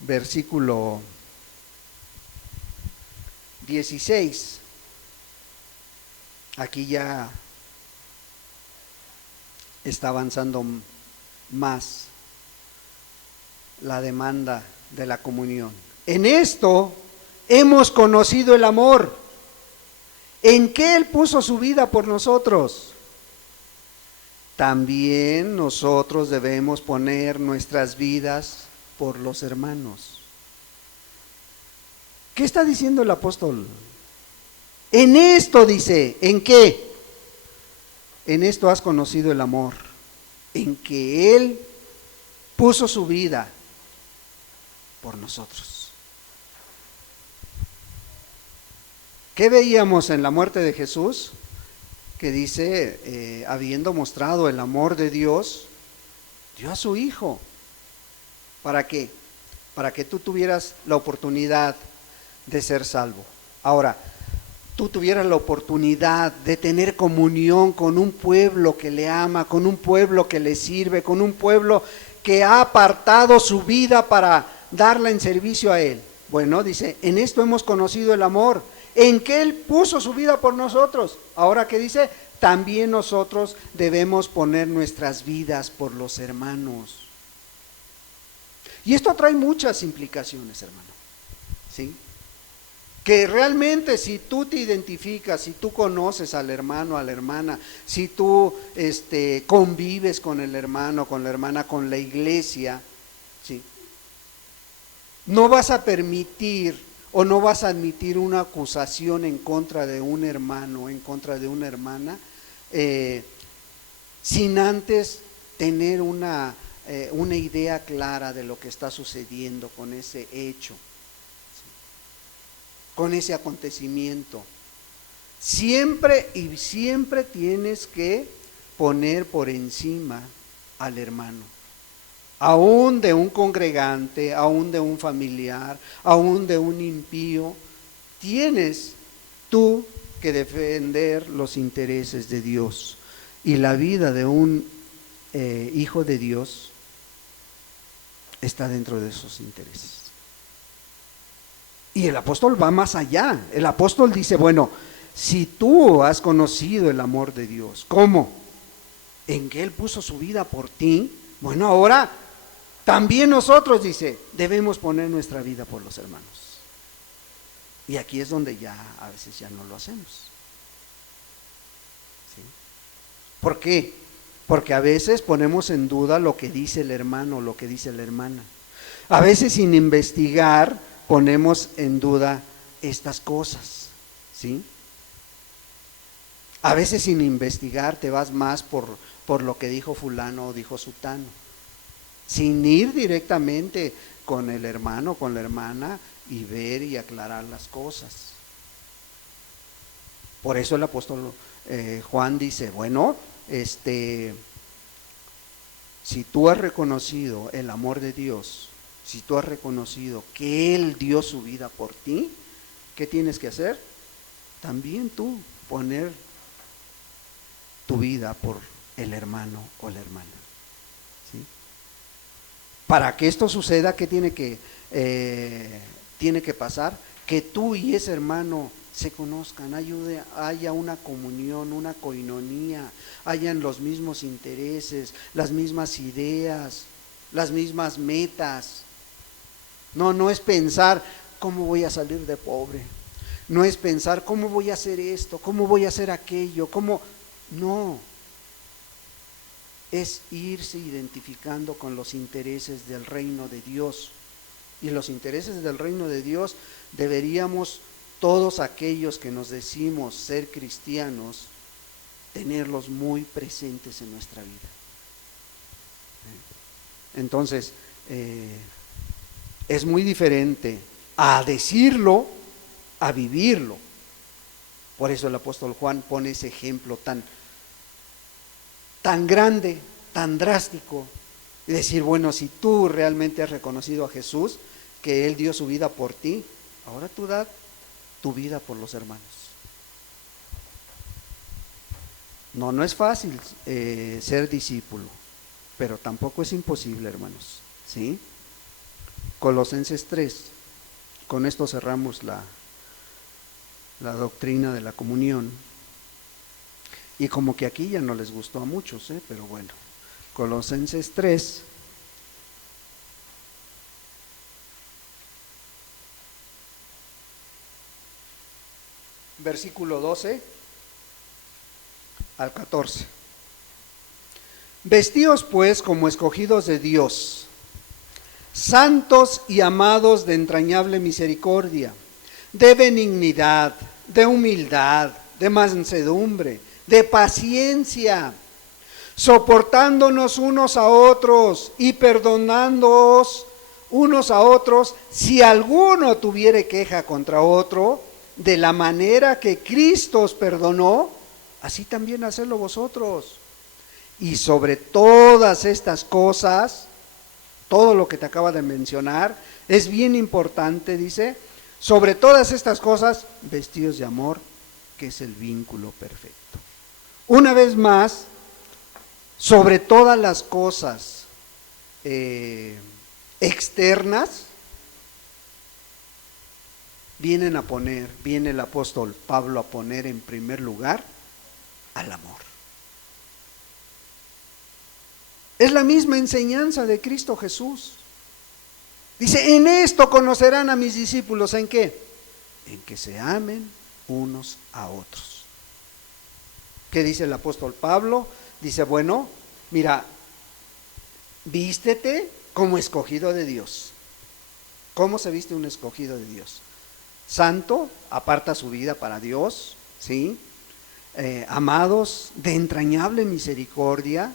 versículo 16. Aquí ya está avanzando más la demanda de la comunión. En esto hemos conocido el amor, en que Él puso su vida por nosotros. También nosotros debemos poner nuestras vidas por los hermanos. ¿Qué está diciendo el apóstol? En esto dice, ¿en qué? En esto has conocido el amor, en que Él puso su vida por nosotros. ¿Qué veíamos en la muerte de Jesús? Que dice, habiendo mostrado el amor de Dios, dio a su Hijo. ¿Para qué? Para que tú tuvieras la oportunidad de ser salvo. Ahora, tú tuvieras la oportunidad de tener comunión con un pueblo que le ama, con un pueblo que le sirve, con un pueblo que ha apartado su vida para darla en servicio a Él. Bueno, dice, en esto hemos conocido el amor, en que Él puso su vida por nosotros. Ahora, ¿qué dice? También nosotros debemos poner nuestras vidas por los hermanos. Y esto trae muchas implicaciones, hermano. ¿Sí? Que realmente si tú te identificas, si tú conoces al hermano, a la hermana, si tú convives con el hermano, con la hermana, con la iglesia, ¿sí?, no vas a permitir o no vas a admitir una acusación en contra de un hermano, en contra de una hermana, sin antes tener una idea clara de lo que está sucediendo con ese hecho, con ese acontecimiento. Siempre y siempre tienes que poner por encima al hermano, aún de un congregante, aún de un familiar, aún de un impío. Tienes tú que defender los intereses de Dios, y la vida de un hijo de Dios está dentro de esos intereses. Y el apóstol va más allá. El apóstol dice, bueno, si tú has conocido el amor de Dios, ¿cómo? En que Él puso su vida por ti. Bueno, ahora también nosotros, dice, debemos poner nuestra vida por los hermanos. Y aquí es donde ya a veces ya no lo hacemos. ¿Sí? ¿Por qué? Porque a veces ponemos en duda lo que dice el hermano, lo que dice la hermana. A veces sin investigar ponemos en duda estas cosas, ¿sí? A veces sin investigar te vas más por lo que dijo fulano o dijo sutano, sin ir directamente con el hermano, con la hermana, y ver y aclarar las cosas. Por eso el apóstol Juan dice, bueno, si tú has reconocido el amor de Dios, si tú has reconocido que Él dio su vida por ti, ¿qué tienes que hacer? También tú poner tu vida por el hermano o la hermana, ¿sí? Para que esto suceda, ¿qué tiene que pasar? Que tú y ese hermano se conozcan, haya una comunión, una coinonía, hayan los mismos intereses, las mismas ideas, las mismas metas. No es pensar cómo voy a salir de pobre, no es pensar cómo voy a hacer esto, cómo voy a hacer aquello, no, es irse identificando con los intereses del reino de Dios. Y los intereses del reino de Dios deberíamos, todos aquellos que nos decimos ser cristianos, tenerlos muy presentes en nuestra vida. Entonces, es muy diferente a decirlo a vivirlo. Por eso el apóstol Juan pone ese ejemplo tan grande, tan drástico, y decir, bueno, si tú realmente has reconocido a Jesús, que Él dio su vida por ti, ahora tú da tu vida por los hermanos. No es fácil ser discípulo, pero tampoco es imposible, hermanos, ¿sí? Colosenses 3, con esto cerramos la doctrina de la comunión. Y como que aquí ya no les gustó a muchos, pero bueno, Colosenses 3, versículo 12 al 14. Vestíos pues como escogidos de Dios, santos y amados de entrañable misericordia, de benignidad, de humildad, de mansedumbre, de paciencia, soportándonos unos a otros y perdonándoos unos a otros si alguno tuviere queja contra otro, de la manera que Cristo os perdonó, así también hacedlo vosotros. Y sobre todas estas cosas, todo lo que te acaba de mencionar, es bien importante, dice, sobre todas estas cosas, vestidos de amor, que es el vínculo perfecto. Una vez más, sobre todas las cosas externas, viene el apóstol Pablo a poner en primer lugar al amor. Es la misma enseñanza de Cristo Jesús. Dice, en esto conocerán a mis discípulos, ¿en qué? en que se amen unos a otros. ¿Qué dice el apóstol Pablo? Dice, bueno, mira, vístete como escogido de Dios. ¿Cómo se viste un escogido de Dios? Santo, aparta su vida para Dios, ¿sí? Amados, de entrañable misericordia,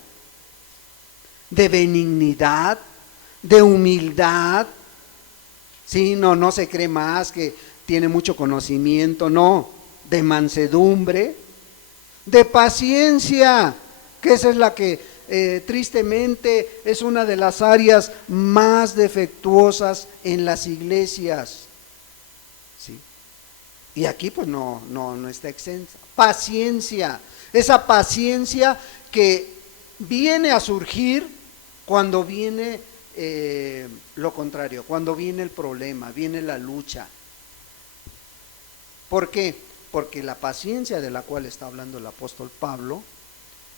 de benignidad, de humildad, ¿sí? No se cree más, que tiene mucho conocimiento, no, de mansedumbre, de paciencia, que esa es la que tristemente es una de las áreas más defectuosas en las iglesias, ¿sí? Y aquí pues no está exenta. Paciencia, esa paciencia que viene a surgir cuando viene lo contrario, cuando viene el problema, viene la lucha. ¿Por qué? Porque la paciencia de la cual está hablando el apóstol Pablo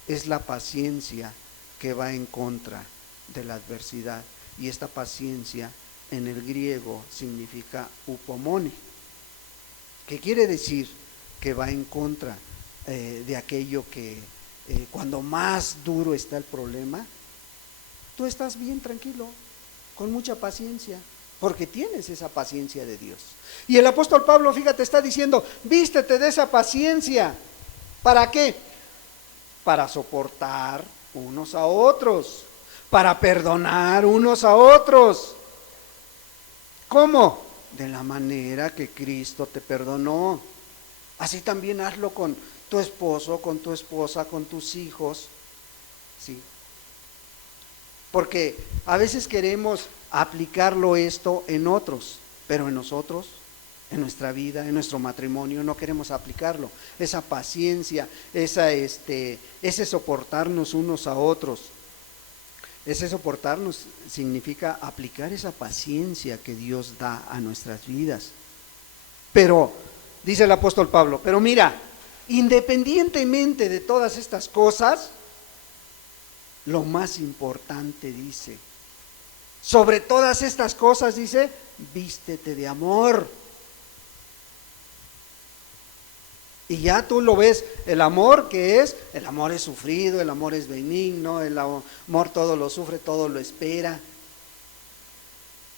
es la paciencia que va en contra de la adversidad. Y esta paciencia en el griego significa upomone, que quiere decir que va en contra de aquello que cuando más duro está el problema, tú estás bien tranquilo, con mucha paciencia, porque tienes esa paciencia de Dios. Y el apóstol Pablo, fíjate, está diciendo, vístete de esa paciencia. ¿Para qué? Para soportar unos a otros, para perdonar unos a otros. ¿Cómo? De la manera que Cristo te perdonó. Así también hazlo con tu esposo, con tu esposa, con tus hijos, ¿sí? Porque a veces queremos aplicarlo esto en otros, pero en nosotros, en nuestra vida, en nuestro matrimonio, no queremos aplicarlo. Esa paciencia, ese soportarnos unos a otros. Ese soportarnos significa aplicar esa paciencia que Dios da a nuestras vidas. Pero, dice el apóstol Pablo, pero mira, independientemente de todas estas cosas, lo más importante, dice, sobre todas estas cosas, dice, vístete de amor. Y ya tú lo ves, el amor que es, el amor es sufrido, el amor es benigno, el amor todo lo sufre, todo lo espera.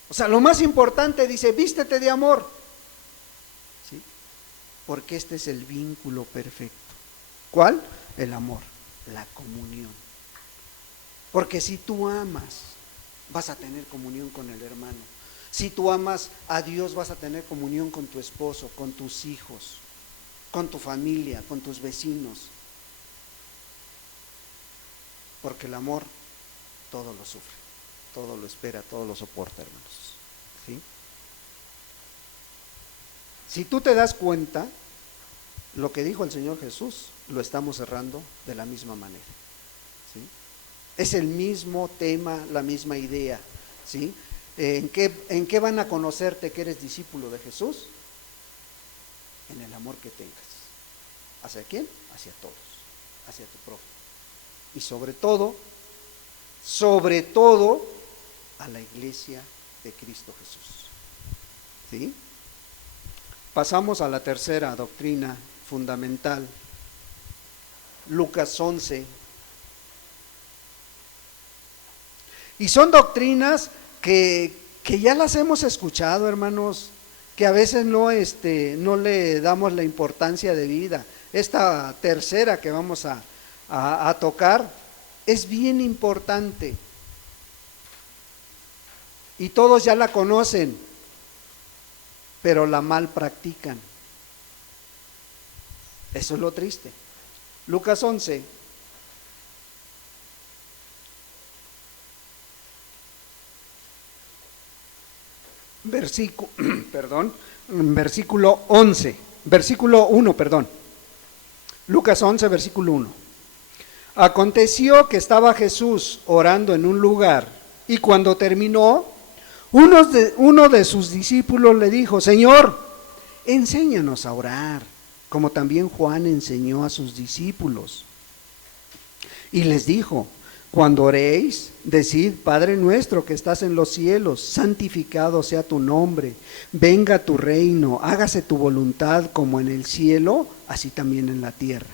O sea, lo más importante, dice, vístete de amor, ¿sí? Porque este es el vínculo perfecto. ¿Cuál? El amor, la comunión. Porque si tú amas, vas a tener comunión con el hermano. Si tú amas a Dios, vas a tener comunión con tu esposo, con tus hijos, con tu familia, con tus vecinos. Porque el amor todo lo sufre, todo lo espera, todo lo soporta, hermanos, ¿sí? Si tú te das cuenta, lo que dijo el Señor Jesús, lo estamos cerrando de la misma manera, ¿sí? Es el mismo tema, la misma idea, ¿sí? ¿En qué van a conocerte que eres discípulo de Jesús? En el amor que tengas. ¿Hacia quién? Hacia todos, hacia tu prójimo. Y sobre todo, a la iglesia de Cristo Jesús, ¿sí? Pasamos a la tercera doctrina fundamental, Lucas 11. Y son doctrinas que ya las hemos escuchado, hermanos, que a veces no le damos la importancia de vida. Esta tercera que vamos a tocar es bien importante y todos ya la conocen, pero la mal practican. Eso es lo triste. Lucas 11. Versículo 1, perdón. Lucas 11, versículo 1. Aconteció que estaba Jesús orando en un lugar, y cuando terminó, uno de sus discípulos le dijo: Señor, enséñanos a orar, como también Juan enseñó a sus discípulos. Y les dijo: Cuando oréis, decid: Padre nuestro que estás en los cielos, santificado sea tu nombre, venga tu reino, hágase tu voluntad como en el cielo, así también en la tierra.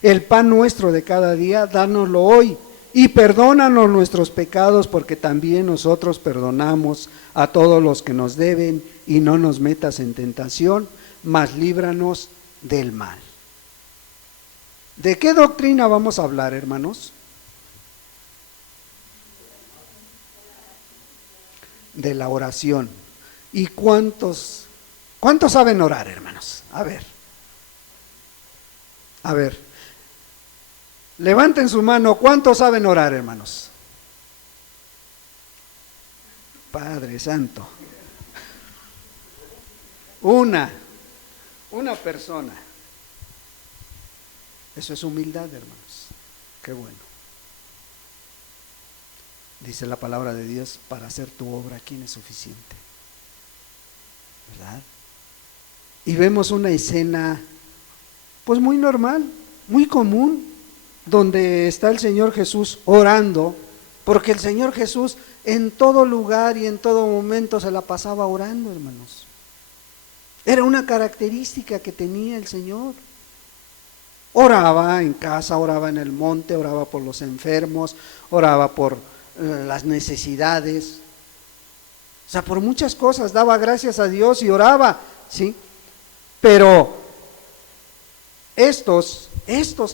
El pan nuestro de cada día, dánoslo hoy, y perdónanos nuestros pecados, porque también nosotros perdonamos a todos los que nos deben, y no nos metas en tentación, mas líbranos del mal. ¿De qué doctrina vamos a hablar, hermanos? De la oración. ¿Y cuántos saben orar, hermanos? A ver, levanten su mano. ¿Cuántos saben orar, hermanos? Padre Santo. Una persona. Eso es humildad, hermanos. Qué bueno. Dice la palabra de Dios: para hacer tu obra, ¿quién es suficiente? ¿Verdad? Y vemos una escena pues muy normal, muy común, donde está el Señor Jesús orando, porque el Señor Jesús en todo lugar y en todo momento se la pasaba orando, hermanos. Era una característica que tenía el Señor. Oraba en casa, oraba en el monte, oraba por los enfermos, oraba por las necesidades, o sea, por muchas cosas, daba gracias a Dios y oraba, ¿sí? Pero estos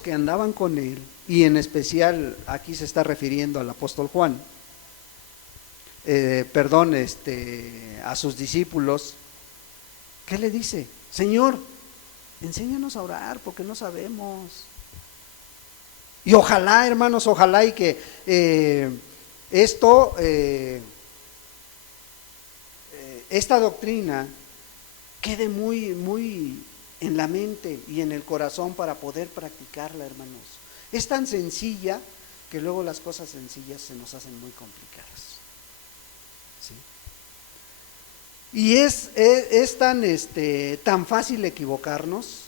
que andaban con él, y en especial aquí se está refiriendo al apóstol Juan, a sus discípulos, ¿qué le dice? Señor, enséñanos a orar porque no sabemos. Y ojalá, hermanos, ojalá y que esta doctrina quede muy, muy en la mente y en el corazón para poder practicarla, hermanos. Es tan sencilla que luego las cosas sencillas se nos hacen muy complicadas, ¿sí? Y es tan fácil equivocarnos,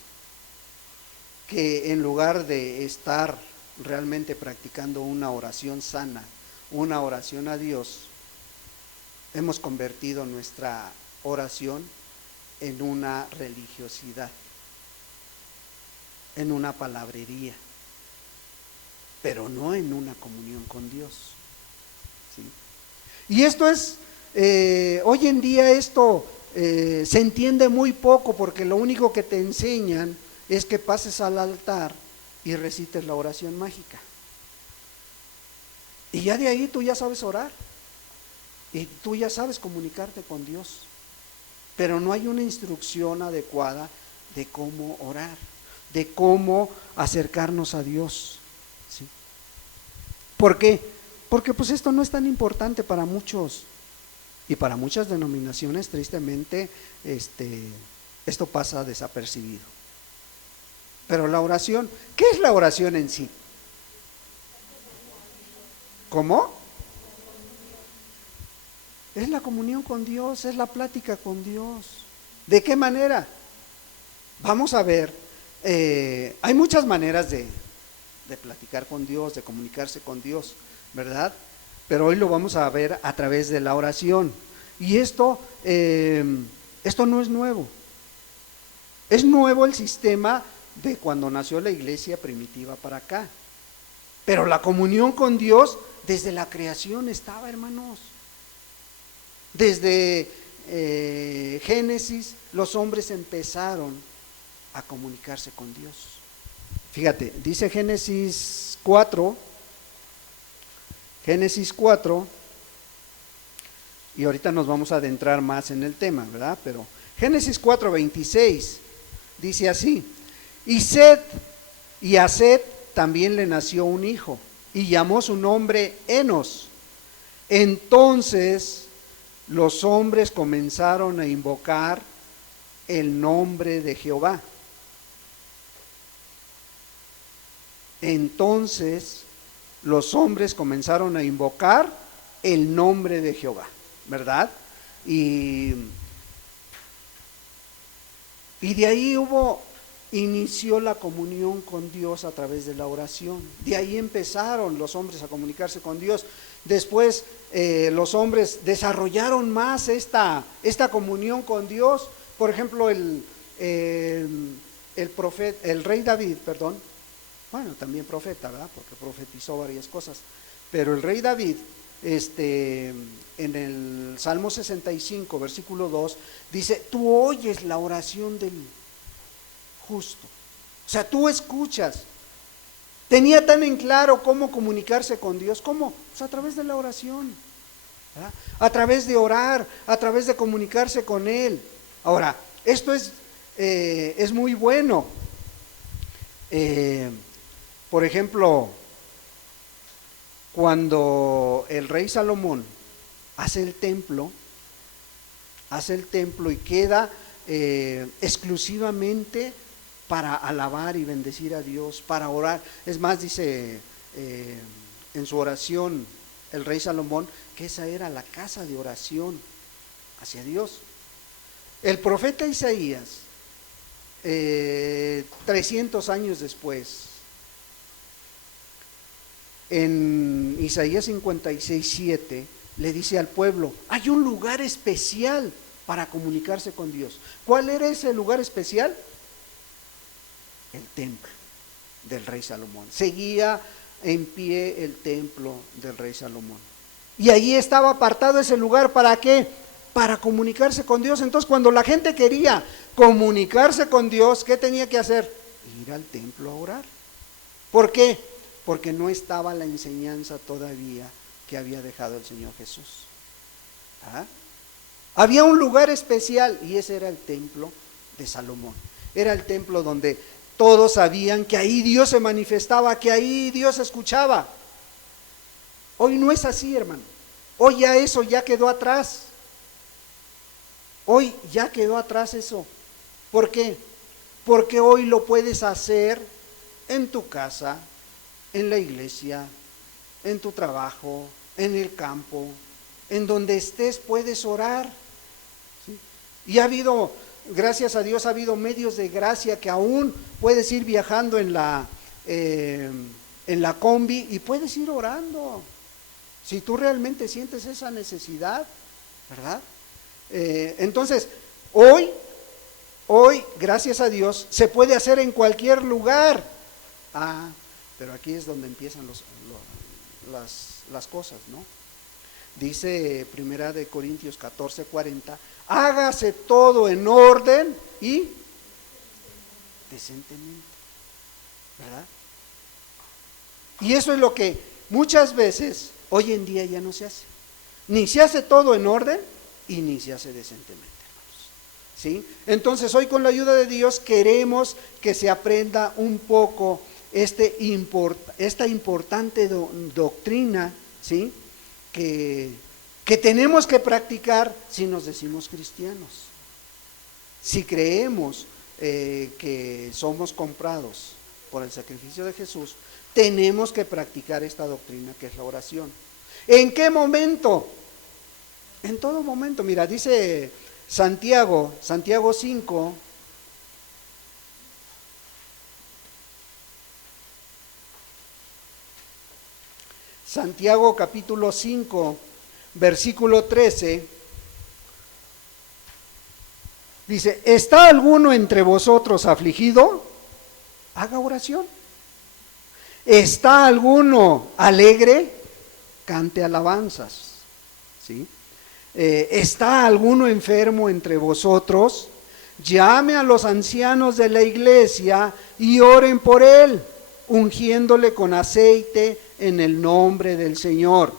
que en lugar de estar realmente practicando una oración sana, una oración a Dios, hemos convertido nuestra oración en una religiosidad, en una palabrería, pero no en una comunión con Dios, ¿sí? Y esto es, hoy en día esto se entiende muy poco, porque lo único que te enseñan es que pases al altar y recites la oración mágica. Y ya de ahí tú ya sabes orar. Y tú ya sabes comunicarte con Dios. Pero no hay una instrucción adecuada de cómo orar, de cómo acercarnos a Dios, ¿sí? ¿Por qué? Porque pues esto no es tan importante para muchos. Y para muchas denominaciones, tristemente, esto pasa desapercibido. Pero la oración, ¿qué es la oración en sí? ¿Cómo? Es la comunión con Dios, es la plática con Dios. ¿De qué manera? Vamos a ver, hay muchas maneras de platicar con Dios, de comunicarse con Dios, ¿verdad? Pero hoy lo vamos a ver a través de la oración. Y esto no es nuevo. Es nuevo el sistema de cuando nació la iglesia primitiva para acá. Pero la comunión con Dios desde la creación estaba, hermanos. Desde Génesis, los hombres empezaron a comunicarse con Dios. Fíjate, dice Génesis 4, y ahorita nos vamos a adentrar más en el tema, ¿verdad? Pero Génesis 4:26 dice así: y a Set también le nació un hijo, y llamó su nombre Enos. Entonces los hombres comenzaron a invocar el nombre de Jehová. Entonces los hombres comenzaron a invocar el nombre de Jehová, ¿verdad? Y de ahí hubo inició la comunión con Dios a través de la oración. De ahí empezaron los hombres a comunicarse con Dios. Después los hombres desarrollaron más esta comunión con Dios. Por ejemplo, el rey David, bueno, también profeta, ¿verdad? Porque profetizó varias cosas. Pero el rey David, en el Salmo 65, versículo 2, dice: tú oyes la oración del justo. O sea, tú escuchas. Tenía tan en claro cómo comunicarse con Dios. ¿Cómo? Pues a través de la oración, ¿verdad? A través de orar, a través de comunicarse con Él. Ahora, esto es muy bueno. Por ejemplo, cuando el rey Salomón hace el templo y queda exclusivamente para alabar y bendecir a Dios, para orar. Es más, dice en su oración el rey Salomón que esa era la casa de oración hacia Dios. El profeta Isaías, 300 años después, en Isaías 56:7, le dice al pueblo: hay un lugar especial para comunicarse con Dios. ¿Cuál era ese lugar especial? El templo del rey Salomón. Seguía en pie el templo del rey Salomón. Y ahí estaba apartado ese lugar. ¿Para qué? Para comunicarse con Dios. Entonces, cuando la gente quería comunicarse con Dios, ¿qué tenía que hacer? Ir al templo a orar. ¿Por qué? Porque no estaba la enseñanza todavía que había dejado el Señor Jesús. ¿Ah? Había un lugar especial y ese era el templo de Salomón. Era el templo donde todos sabían que ahí Dios se manifestaba, que ahí Dios escuchaba. Hoy no es así, hermano. Hoy ya eso ya quedó atrás. Hoy ya quedó atrás eso. ¿Por qué? Porque hoy lo puedes hacer en tu casa, en la iglesia, en tu trabajo, en el campo, en donde estés puedes orar. ¿Sí? Y ha habido, gracias a Dios, ha habido medios de gracia que aún puedes ir viajando en la combi y puedes ir orando. Si tú realmente sientes esa necesidad, ¿verdad? Entonces, hoy, gracias a Dios, se puede hacer en cualquier lugar. Pero aquí es donde empiezan las cosas, ¿no? Dice Primera de Corintios 14:40, hágase todo en orden y decentemente, ¿verdad? Y eso es lo que muchas veces hoy en día ya no se hace. Ni se hace todo en orden y ni se hace decentemente, hermanos. ¿Sí? Entonces hoy, con la ayuda de Dios, queremos que se aprenda un poco esta importante doctrina, ¿sí? que tenemos que practicar si nos decimos cristianos. Si creemos que somos comprados por el sacrificio de Jesús, tenemos que practicar esta doctrina que es la oración. ¿En qué momento? En todo momento. Mira, dice Santiago 5, Santiago capítulo 5, versículo 13, dice: ¿está alguno entre vosotros afligido? Haga oración. ¿Está alguno alegre? Cante alabanzas. ¿Sí? ¿Está alguno enfermo entre vosotros? Llame a los ancianos de la iglesia y oren por él, ungiéndole con aceite en el nombre del Señor.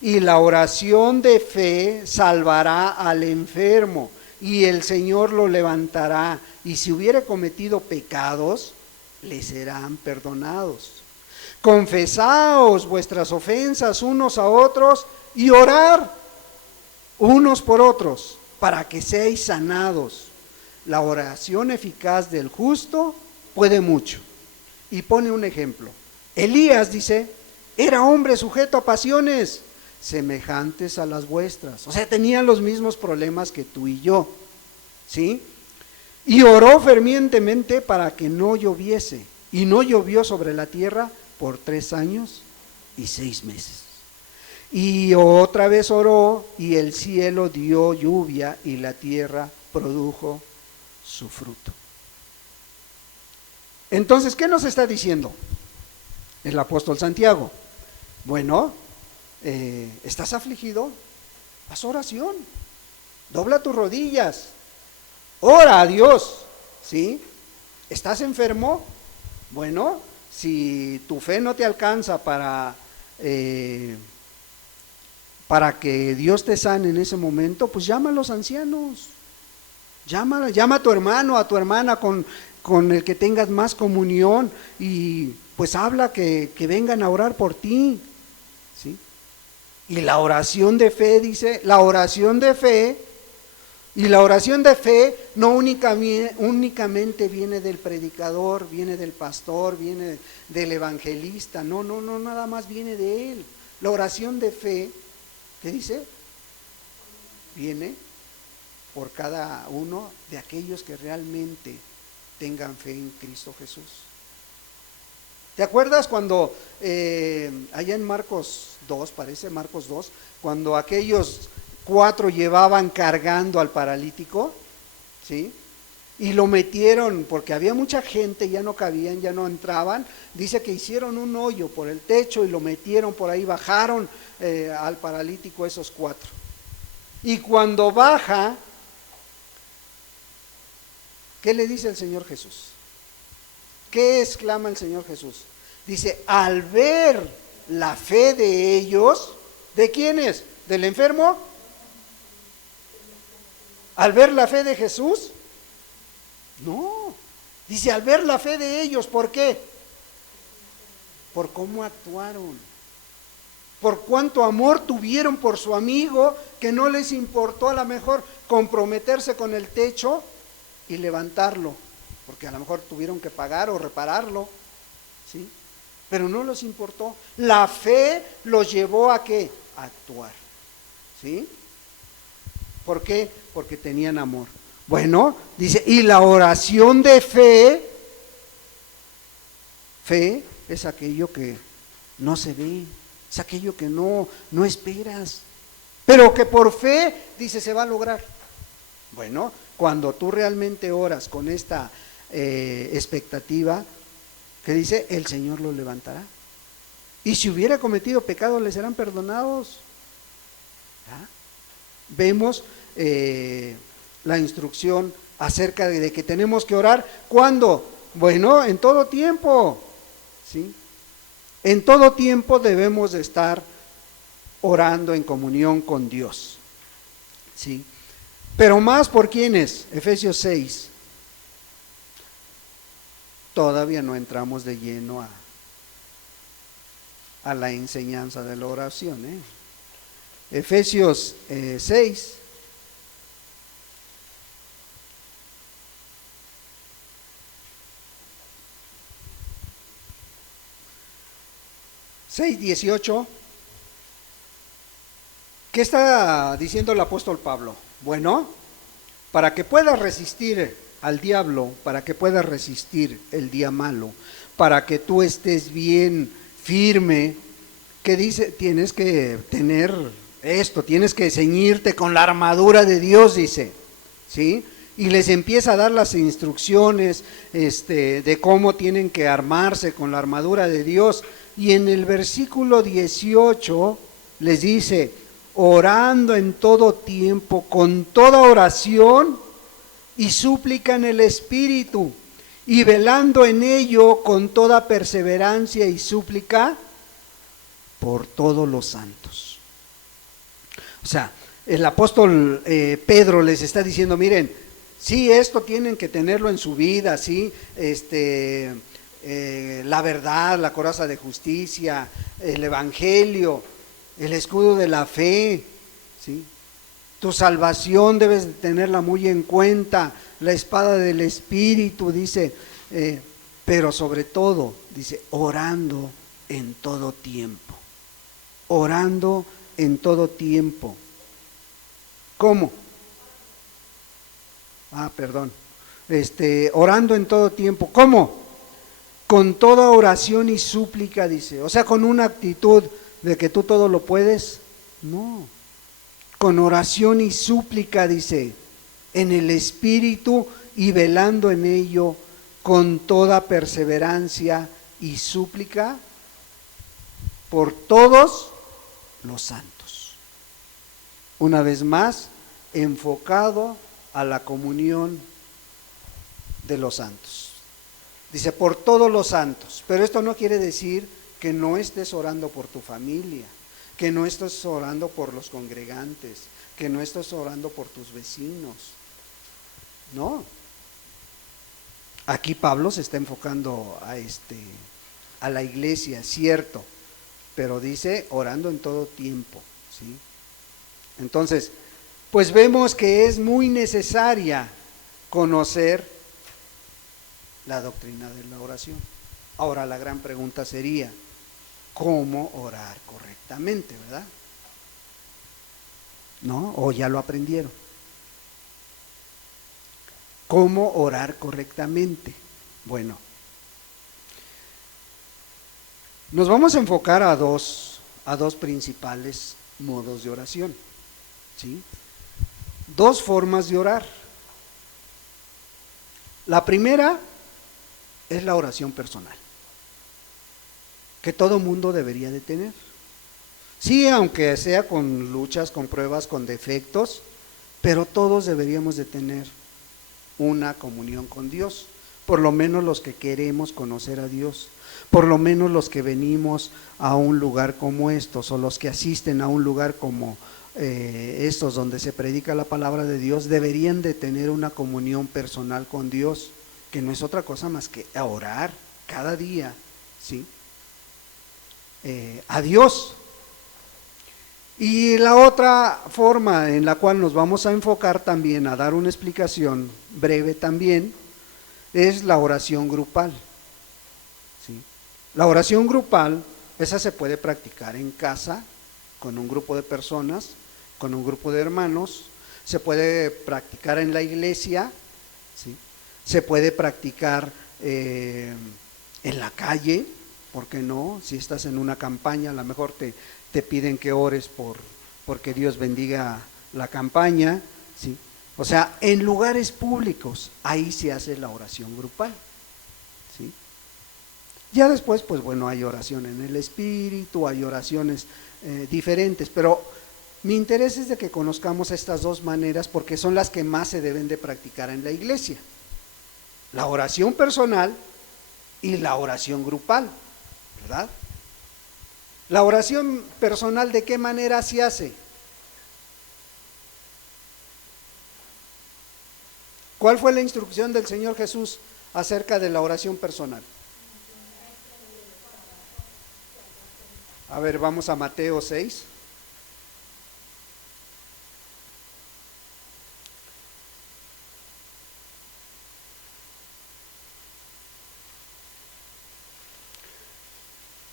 Y la oración de fe salvará al enfermo, y el Señor lo levantará, y si hubiere cometido pecados, le serán perdonados. Confesaos vuestras ofensas unos a otros y orar unos por otros para que seáis sanados. La oración eficaz del justo puede mucho. Y pone un ejemplo. Elías, dice, era hombre sujeto a pasiones semejantes a las vuestras. O sea, tenía los mismos problemas que tú y yo, ¿sí? Y oró fervientemente para que no lloviese. Y no llovió sobre la tierra por 3 años y 6 meses. Y otra vez oró, y el cielo dio lluvia, y la tierra produjo su fruto. Entonces, ¿qué nos está diciendo el apóstol Santiago? Bueno, ¿estás afligido? Haz oración, dobla tus rodillas, ora a Dios, ¿sí? ¿Estás enfermo? Bueno, si tu fe no te alcanza para que Dios te sane en ese momento, pues llama a los ancianos, llama a tu hermano, a tu hermana con el que tengas más comunión, y pues habla que vengan a orar por ti, ¿sí? Y la oración de fe, dice, la oración de fe no únicamente viene del predicador, viene del pastor, viene del evangelista, no, nada más viene de él. La oración de fe, ¿qué dice? Viene por cada uno de aquellos que realmente tengan fe en Cristo Jesús. ¿Te acuerdas cuando allá en Marcos 2, parece Marcos 2, cuando aquellos 4 llevaban cargando al paralítico, ¿sí? Y lo metieron, porque había mucha gente, ya no cabían, ya no entraban, dice que hicieron un hoyo por el techo y lo metieron por ahí, bajaron al paralítico esos 4. Y cuando baja, ¿qué le dice el Señor Jesús? ¿Qué exclama el Señor Jesús? Dice, al ver la fe de ellos, ¿de quiénes? ¿Del enfermo? ¿Al ver la fe de Jesús? No, dice al ver la fe de ellos. ¿Por qué? Por cómo actuaron, por cuánto amor tuvieron por su amigo, que no les importó a lo mejor comprometerse con el techo y levantarlo, porque a lo mejor tuvieron que pagar o repararlo, ¿sí? Pero no les importó. La fe los llevó a ¿qué? A actuar, ¿sí? ¿Por qué? Porque tenían amor. Bueno, dice, y la oración de fe es aquello que no se ve, es aquello que no esperas, pero que por fe, dice, se va a lograr. Bueno, cuando tú realmente oras con esta expectativa, que dice, el Señor lo levantará. Y si hubiera cometido pecado, le serán perdonados. ¿Ah? Vemos la instrucción acerca de que tenemos que orar. ¿Cuándo? Bueno, en todo tiempo, ¿sí? En todo tiempo debemos de estar orando en comunión con Dios, ¿sí? Pero más por quiénes, Efesios 6. Todavía no entramos de lleno a la enseñanza de la oración, Efesios 6. (6, 18) ¿Qué está diciendo el apóstol Pablo? Bueno, para que puedas resistir al diablo, para que puedas resistir el día malo, para que tú estés bien firme, ¿qué dice? Tienes que tener esto, tienes que ceñirte con la armadura de Dios, dice, ¿sí? Y les empieza a dar las instrucciones de cómo tienen que armarse con la armadura de Dios. Y en el versículo 18 les dice, orando en todo tiempo, con toda oración y súplica en el Espíritu, y velando en ello con toda perseverancia y súplica por todos los santos. O sea, el apóstol Pedro les está diciendo, miren, sí, esto tienen que tenerlo en su vida, sí, la verdad, la coraza de justicia, el evangelio, el escudo de la fe, ¿sí? Tu salvación debes de tenerla muy en cuenta, la espada del Espíritu, dice, pero sobre todo, dice, orando en todo tiempo. Orando en todo tiempo. ¿Cómo? Perdón. orando en todo tiempo. ¿Cómo? Con toda oración y súplica, dice. O sea, con una actitud de que tú todo lo puedes. No. Con oración y súplica, dice, en el Espíritu y velando en ello con toda perseverancia y súplica por todos los santos. Una vez más, enfocado a la comunión de los santos. Dice, por todos los santos. Pero esto no quiere decir que no estés orando por tu familia, que no estés orando por los congregantes, que no estés orando por tus vecinos. No. Aquí Pablo se está enfocando a la iglesia, cierto, pero dice orando en todo tiempo, ¿sí? Entonces, pues vemos que es muy necesaria conocer la doctrina de la oración. Ahora la gran pregunta sería, ¿cómo orar correctamente, verdad? ¿No? ¿O ya lo aprendieron? ¿Cómo orar correctamente? Bueno, nos vamos a enfocar a dos principales modos de oración, ¿sí? Dos formas de orar. La primera es la oración personal, que todo mundo debería de tener. Sí, aunque sea con luchas, con pruebas, con defectos, pero todos deberíamos de tener una comunión con Dios, por lo menos los que queremos conocer a Dios, por lo menos los que venimos a un lugar como estos, o los que asisten a un lugar como estos donde se predica la palabra de Dios, deberían de tener una comunión personal con Dios, que no es otra cosa más que orar cada día, ¿sí? A Dios. Y la otra forma en la cual nos vamos a enfocar también, a dar una explicación breve también, es la oración grupal, ¿sí? La oración grupal, esa se puede practicar en casa, con un grupo de personas, con un grupo de hermanos, se puede practicar en la iglesia, ¿sí? Se puede practicar en la calle, ¿por qué no? Si estás en una campaña, a lo mejor te piden que ores porque Dios bendiga la campaña, ¿sí? O sea, en lugares públicos, ahí se hace la oración grupal, ¿sí? Ya después, pues bueno, hay oración en el Espíritu, hay oraciones diferentes, pero mi interés es de que conozcamos estas dos maneras porque son las que más se deben de practicar en la iglesia. La oración personal y la oración grupal, ¿verdad? La oración personal, ¿de qué manera se hace? ¿Cuál fue la instrucción del Señor Jesús acerca de la oración personal? A ver, vamos a Mateo 6.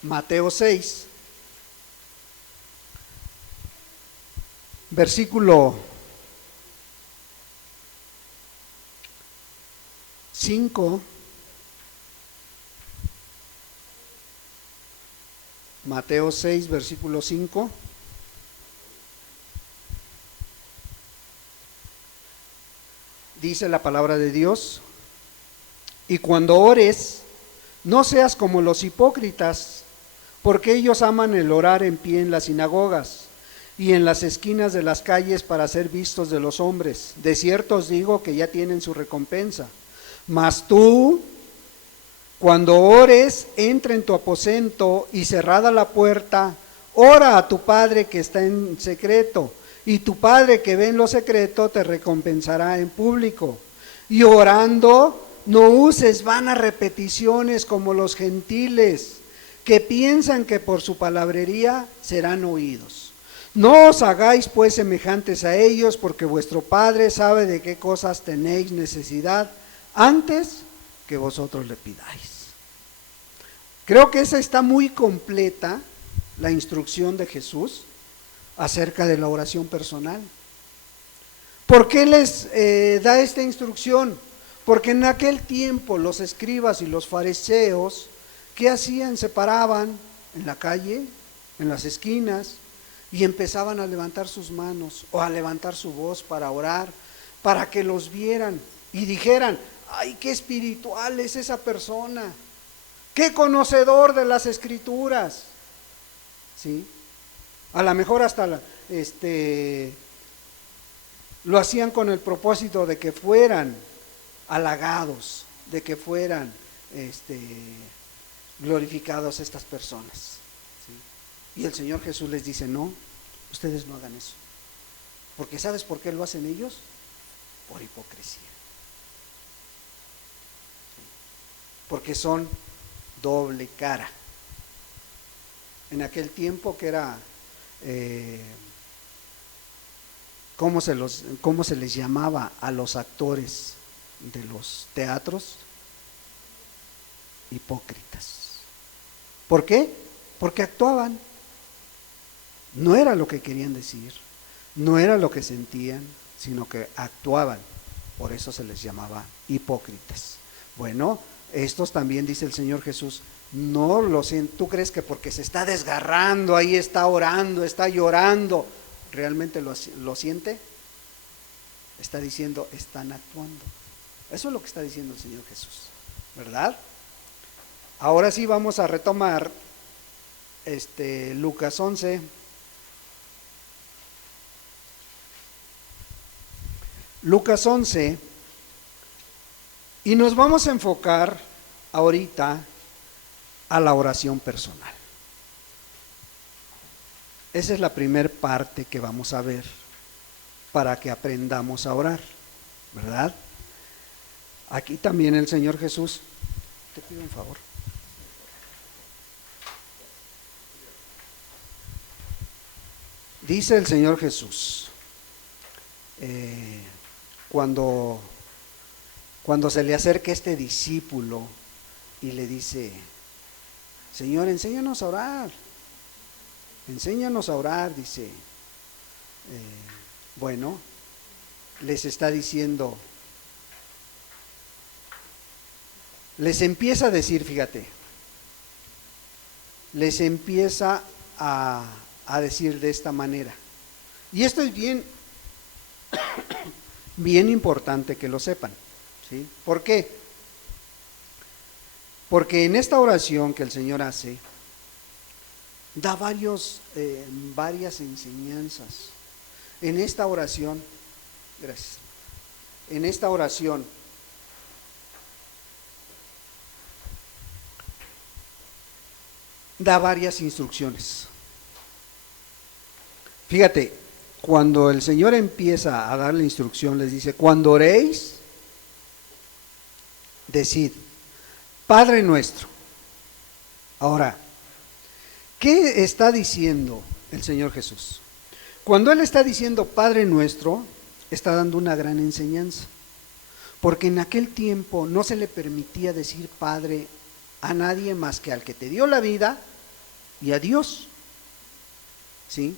Mateo 6, versículo 5. Mateo 6, versículo 5. Dice la palabra de Dios: y cuando ores, no seas como los hipócritas, porque ellos aman el orar en pie en las sinagogas y en las esquinas de las calles para ser vistos de los hombres. De cierto os digo que ya tienen su recompensa. Mas tú, cuando ores, entra en tu aposento y cerrada la puerta, ora a tu Padre que está en secreto, y tu Padre que ve en lo secreto te recompensará en público. Y orando, no uses vanas repeticiones como los gentiles, que piensan que por su palabrería serán oídos. No os hagáis pues semejantes a ellos, porque vuestro Padre sabe de qué cosas tenéis necesidad antes que vosotros le pidáis. Creo que esa está muy completa, la instrucción de Jesús acerca de la oración personal. ¿Por qué les da esta instrucción? Porque en aquel tiempo los escribas y los fariseos, ¿qué hacían? Se paraban en la calle, en las esquinas, y empezaban a levantar sus manos o a levantar su voz para orar, para que los vieran y dijeran: ¡ay, qué espiritual es esa persona! ¡Qué conocedor de las escrituras! ¿Sí? A lo mejor hasta lo hacían con el propósito de que fueran halagados, de que fueran glorificados estas personas. ¿Sí? Y el Señor Jesús les dice: no, ustedes no hagan eso. Porque ¿sabes por qué lo hacen ellos? Por hipocresía. Porque son doble cara. En aquel tiempo que era, ¿cómo se les llamaba a los actores de los teatros? Hipócritas. ¿Por qué? Porque actuaban. No era lo que querían decir, no era lo que sentían, sino que actuaban. Por eso se les llamaba hipócritas. Bueno, estos también, dice el Señor Jesús, no lo sienten. ¿Tú crees que porque se está desgarrando, ahí está orando, está llorando, realmente lo siente? Está diciendo: están actuando. Eso es lo que está diciendo el Señor Jesús, ¿verdad? Ahora sí vamos a retomar Lucas 11. Lucas 11, y nos vamos a enfocar ahorita a la oración personal. Esa es la primera parte que vamos a ver para que aprendamos a orar, ¿verdad? Aquí también el Señor Jesús, te pido un favor. Dice el Señor Jesús, cuando se le acerca este discípulo y le dice: Señor, enséñanos a orar, dice. Bueno, les está diciendo, les empieza a decir, fíjate, les empieza a decir de esta manera. Y esto es bien importante que lo sepan, ¿sí? ¿Por qué? Porque en esta oración que el Señor hace, da varias enseñanzas. En esta oración, gracias, en esta oración da varias instrucciones. Fíjate, cuando el Señor empieza a dar la instrucción, les dice: cuando oréis, decid, Padre nuestro. Ahora, ¿qué está diciendo el Señor Jesús? Cuando Él está diciendo Padre nuestro, está dando una gran enseñanza. Porque en aquel tiempo no se le permitía decir Padre a nadie más que al que te dio la vida y a Dios. ¿Sí?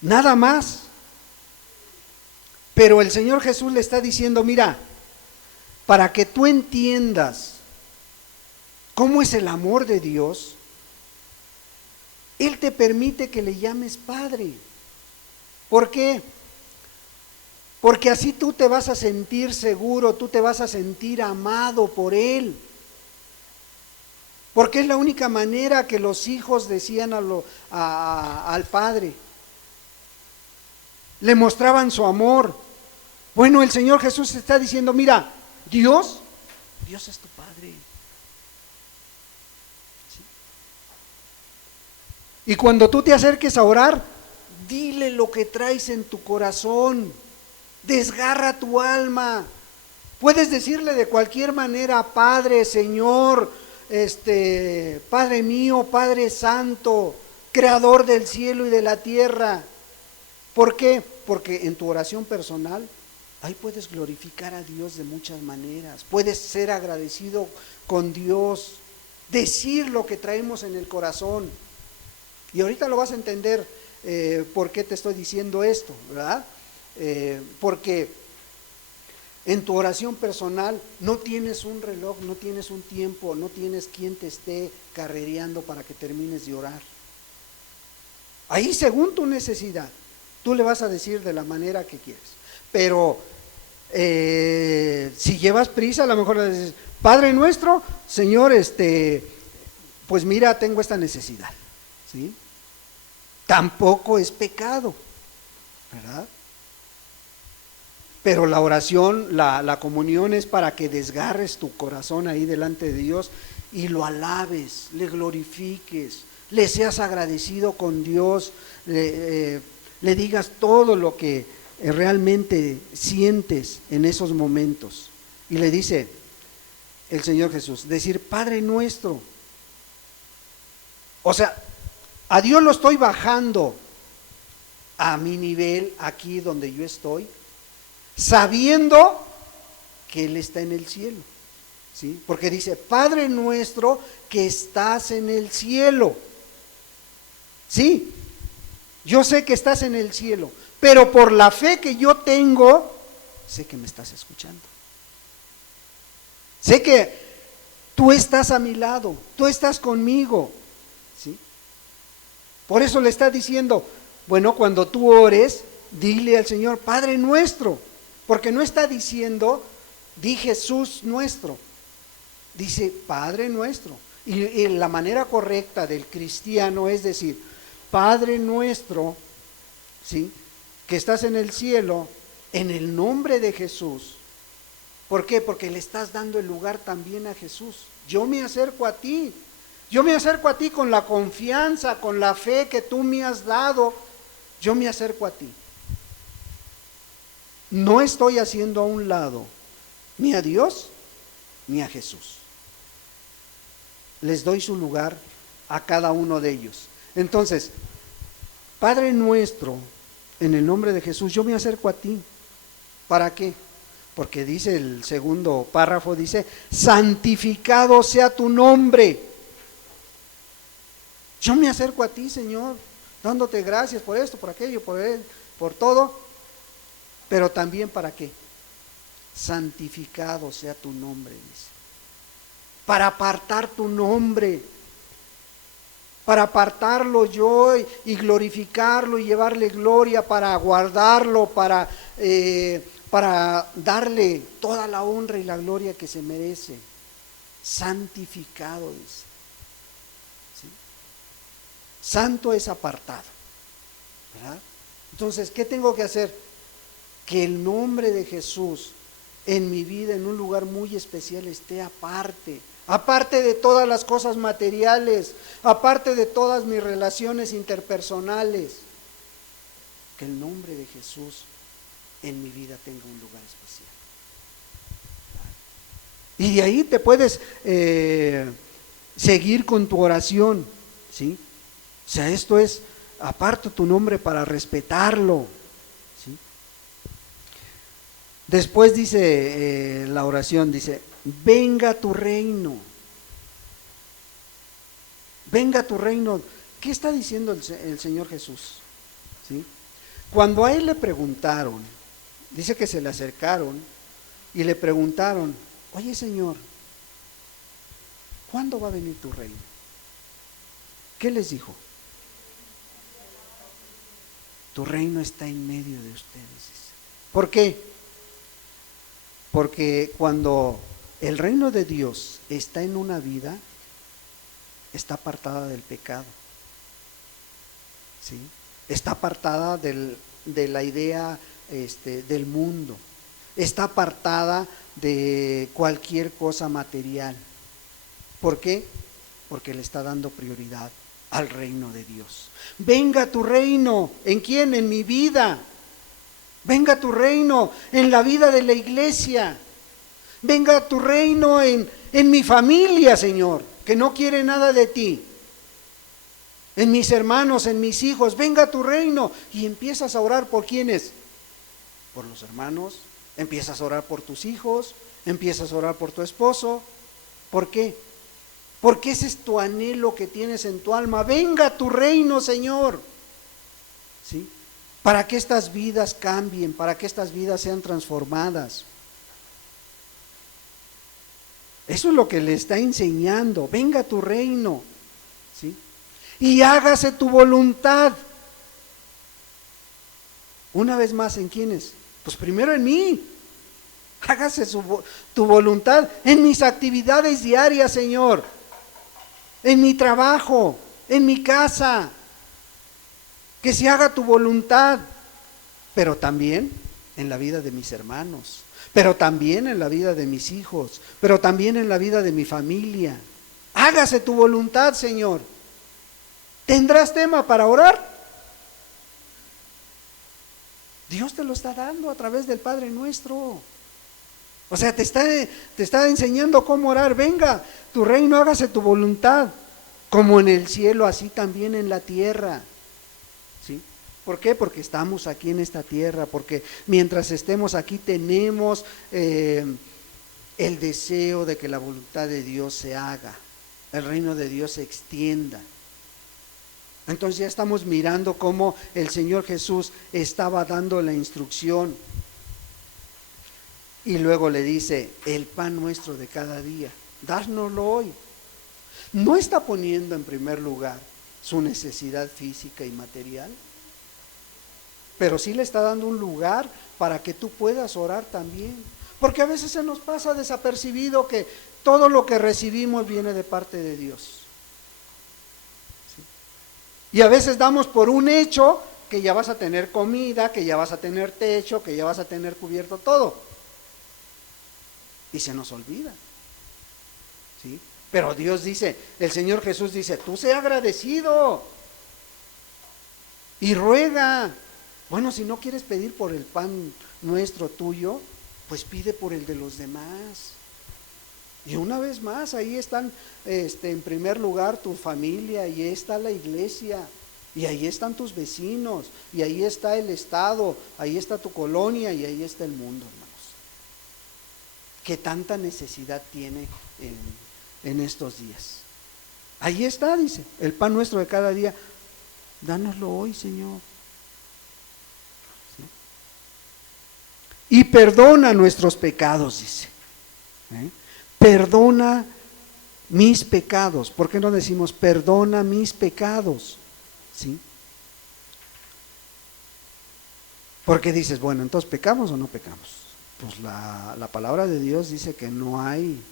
Nada más. Pero el Señor Jesús le está diciendo: mira, para que tú entiendas cómo es el amor de Dios, Él te permite que le llames Padre. ¿Por qué? Porque así tú te vas a sentir seguro, tú te vas a sentir amado por Él. Porque es la única manera que los hijos decían al Padre. Le mostraban su amor. Bueno, el Señor Jesús está diciendo: mira, Dios es tu Padre. ¿Sí? Y cuando tú te acerques a orar, dile lo que traes en tu corazón. Desgarra tu alma. Puedes decirle de cualquier manera: Padre, Señor, Padre mío, Padre Santo, Creador del cielo y de la tierra. ¿Por qué? Porque en tu oración personal, ahí puedes glorificar a Dios de muchas maneras. Puedes ser agradecido con Dios, decir lo que traemos en el corazón. Y ahorita lo vas a entender por qué te estoy diciendo esto, ¿verdad? Porque En tu oración personal no tienes un reloj, no tienes un tiempo, no tienes quien te esté carrereando para que termines de orar. Ahí, según tu necesidad, tú le vas a decir de la manera que quieres. Pero si llevas prisa, a lo mejor le dices: Padre nuestro, Señor, pues mira, tengo esta necesidad, ¿sí? Tampoco es pecado, ¿verdad? Pero la oración, la comunión es para que desgarres tu corazón ahí delante de Dios y lo alabes, le glorifiques, le seas agradecido con Dios, le digas todo lo que realmente sientes en esos momentos. Y le dice el Señor Jesús, decir: Padre nuestro. O sea, a Dios lo estoy bajando a mi nivel, aquí donde yo estoy, sabiendo que Él está en el cielo, ¿sí? Porque dice: Padre nuestro que estás en el cielo. Sí, yo sé que estás en el cielo, pero por la fe que yo tengo, sé que me estás escuchando. Sé que tú estás a mi lado, tú estás conmigo, ¿sí? Por eso le está diciendo, bueno, cuando tú ores, dile al Señor: Padre nuestro, porque no está diciendo: di Jesús nuestro, dice Padre nuestro. Y la manera correcta del cristiano es decir: Padre nuestro, ¿sí?, que estás en el cielo, en el nombre de Jesús. ¿Por qué? Porque le estás dando el lugar también a Jesús. Yo me acerco a ti. Yo me acerco a ti con la confianza, con la fe que tú me has dado. Yo me acerco a ti. No estoy haciendo a un lado ni a Dios ni a Jesús. Les doy su lugar a cada uno de ellos. Entonces, Padre nuestro, en el nombre de Jesús, yo me acerco a ti. ¿Para qué? Porque dice el segundo párrafo, dice: santificado sea tu nombre. Yo me acerco a ti, Señor, dándote gracias por esto, por aquello, por todo. Pero también, ¿para qué? Santificado sea tu nombre, dice. Para apartar tu nombre, para apartarlo yo y glorificarlo y llevarle gloria, para guardarlo, para darle toda la honra y la gloria que se merece. Santificado, dice. ¿Sí? Santo es apartado, ¿verdad? Entonces, ¿qué tengo que hacer? Que el nombre de Jesús en mi vida, en un lugar muy especial, esté aparte de todas las cosas materiales, aparte de todas mis relaciones interpersonales. Que el nombre de Jesús en mi vida tenga un lugar especial. Y de ahí te puedes seguir con tu oración, ¿sí? O sea, esto es: aparta tu nombre para respetarlo, ¿sí? Después dice la oración, dice: venga tu reino. Venga tu reino. ¿Qué está diciendo el Señor Jesús? ¿Sí? Cuando a Él le preguntaron, dice que se le acercaron y le preguntaron: oye, Señor, ¿cuándo va a venir tu reino? ¿Qué les dijo? Tu reino está en medio de ustedes. ¿Por qué? Porque cuando el reino de Dios está en una vida, está apartada del pecado, ¿sí? Está apartada de la idea del mundo, está apartada de cualquier cosa material. ¿Por qué? Porque le está dando prioridad al reino de Dios. Venga tu reino. ¿En quién? En mi vida. Venga tu reino en la vida de la iglesia. Venga tu reino en mi familia, Señor, que no quiere nada de ti. En mis hermanos, en mis hijos. Venga tu reino. Y empiezas a orar ¿por quiénes? Por los hermanos. Empiezas a orar por tus hijos. Empiezas a orar por tu esposo. ¿Por qué? Porque ese es tu anhelo que tienes en tu alma. Venga tu reino, Señor. ¿Sí? Para que estas vidas cambien, para que estas vidas sean transformadas. Eso es lo que le está enseñando. Venga tu reino, ¿sí? Y hágase tu voluntad. Una vez más, ¿en quiénes? Pues primero en mí. Hágase tu voluntad en mis actividades diarias, Señor. En mi trabajo, en mi casa. Que se haga tu voluntad. Pero también en la vida de mis hermanos. Pero también en la vida de mis hijos. Pero también en la vida de mi familia. Hágase tu voluntad, Señor. ¿Tendrás tema para orar? Dios te lo está dando a través del Padre Nuestro. O sea, te está enseñando cómo orar. Venga, tu reino, hágase tu voluntad. Como en el cielo, así también en la tierra. ¿Sí? ¿Por qué? Porque estamos aquí en esta tierra. Porque mientras estemos aquí tenemos el deseo de que la voluntad de Dios se haga. El reino de Dios se extienda. Entonces ya estamos mirando cómo el Señor Jesús estaba dando la instrucción. Y luego le dice, el pan nuestro de cada día, dárnoslo hoy. No está poniendo en primer lugar su necesidad física y material, pero sí le está dando un lugar para que tú puedas orar también. Porque a veces se nos pasa desapercibido que todo lo que recibimos viene de parte de Dios. Y a veces damos por un hecho que ya vas a tener comida, que ya vas a tener techo, que ya vas a tener cubierto todo. Y se nos olvida. ¿Sí? Pero Dios dice, el Señor Jesús dice, tú sé agradecido y ruega. Bueno, si no quieres pedir por el pan nuestro tuyo, pues pide por el de los demás. Y una vez más, ahí están en primer lugar tu familia, y ahí está la iglesia, y ahí están tus vecinos, y ahí está el estado, ahí está tu colonia, y ahí está el mundo, hermanos. ¿Qué tanta necesidad tiene en estos días? Ahí está, dice, el pan nuestro de cada día, dánoslo hoy, Señor. ¿Sí? Y perdona nuestros pecados, dice. Perdona mis pecados. ¿Por qué no decimos perdona mis pecados? ¿Sí? Porque dices, bueno, entonces ¿pecamos o no pecamos? Pues la palabra de Dios dice que no hay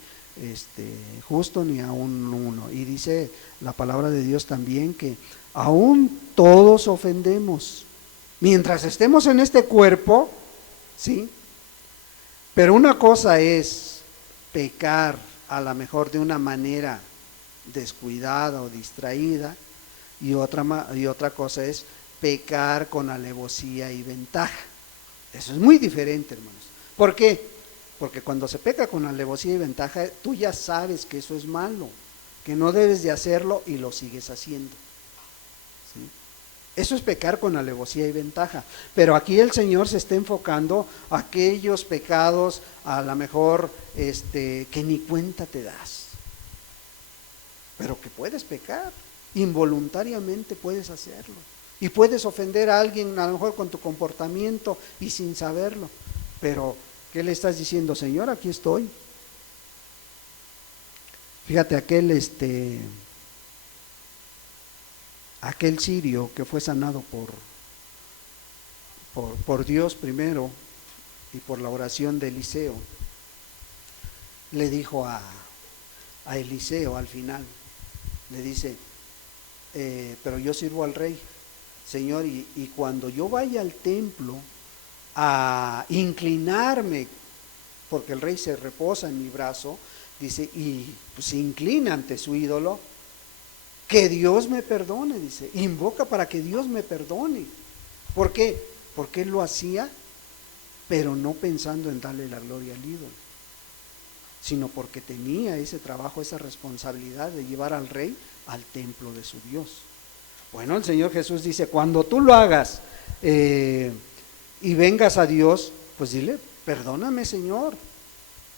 justo ni aún uno. Y dice la palabra de Dios también que aún todos ofendemos. Mientras estemos en este cuerpo, ¿sí? Pero una cosa es pecar a lo mejor de una manera descuidada o distraída, y otra cosa es pecar con alevosía y ventaja. Eso es muy diferente, hermanos. ¿Por qué? Porque cuando se peca con alevosía y ventaja, tú ya sabes que eso es malo, que no debes de hacerlo y lo sigues haciendo. ¿Sí? Eso es pecar con alevosía y ventaja. Pero aquí el Señor se está enfocando a aquellos pecados a lo mejor que ni cuenta te das, pero que puedes pecar, involuntariamente puedes hacerlo. Y puedes ofender a alguien a lo mejor con tu comportamiento y sin saberlo. Pero, ¿qué le estás diciendo? Señor, aquí estoy. Fíjate, aquel sirio que fue sanado por Dios primero y por la oración de Eliseo, le dijo a Eliseo al final, le dice, pero yo sirvo al rey, Señor, y cuando yo vaya al templo a inclinarme, porque el rey se reposa en mi brazo, dice, y pues, se inclina ante su ídolo, que Dios me perdone, dice, invoca para que Dios me perdone. ¿Por qué? Porque él lo hacía, pero no pensando en darle la gloria al ídolo, sino porque tenía ese trabajo, esa responsabilidad de llevar al rey al templo de su Dios. Bueno, el Señor Jesús dice, cuando tú lo hagas y vengas a Dios, pues dile, perdóname, Señor,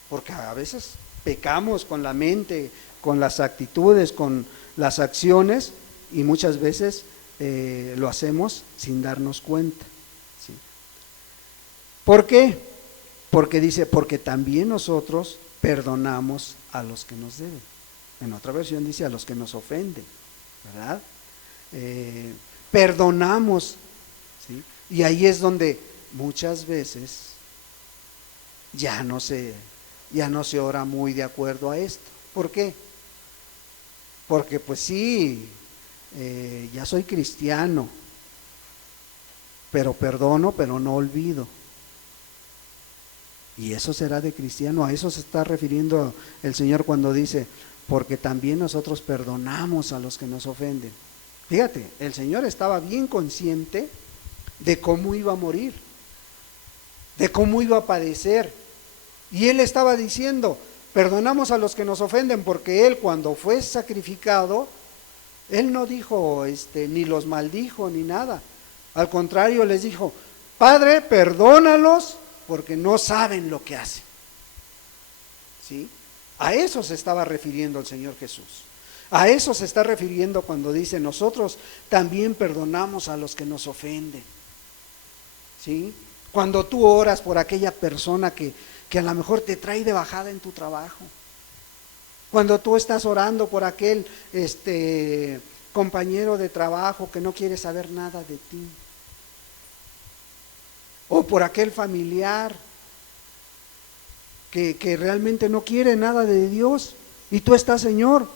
porque a veces pecamos con la mente, con las actitudes, con las acciones, y muchas veces lo hacemos sin darnos cuenta. ¿Sí? ¿Por qué? Porque dice, porque también nosotros perdonamos a los que nos deben. En otra versión dice a los que nos ofenden, ¿verdad? Perdonamos, ¿sí? Y ahí es donde muchas veces ya no se ora muy de acuerdo a esto. ¿Por qué? Porque pues sí, ya soy cristiano, pero perdono, pero no olvido. Y eso será de cristiano. A eso se está refiriendo el Señor cuando dice, porque también nosotros perdonamos a los que nos ofenden. Fíjate, el Señor estaba bien consciente de cómo iba a morir, de cómo iba a padecer. Y Él estaba diciendo, perdonamos a los que nos ofenden, porque Él cuando fue sacrificado, Él no dijo, ni los maldijo ni nada. Al contrario, les dijo, Padre, perdónalos, porque no saben lo que hacen. ¿Sí? A eso se estaba refiriendo el Señor Jesús. A eso se está refiriendo cuando dice, nosotros también perdonamos a los que nos ofenden. ¿Sí? Cuando tú oras por aquella persona que a lo mejor te trae de bajada en tu trabajo. Cuando tú estás orando por aquel compañero de trabajo que no quiere saber nada de ti. O por aquel familiar que realmente no quiere nada de Dios. Y tú estás, Señor,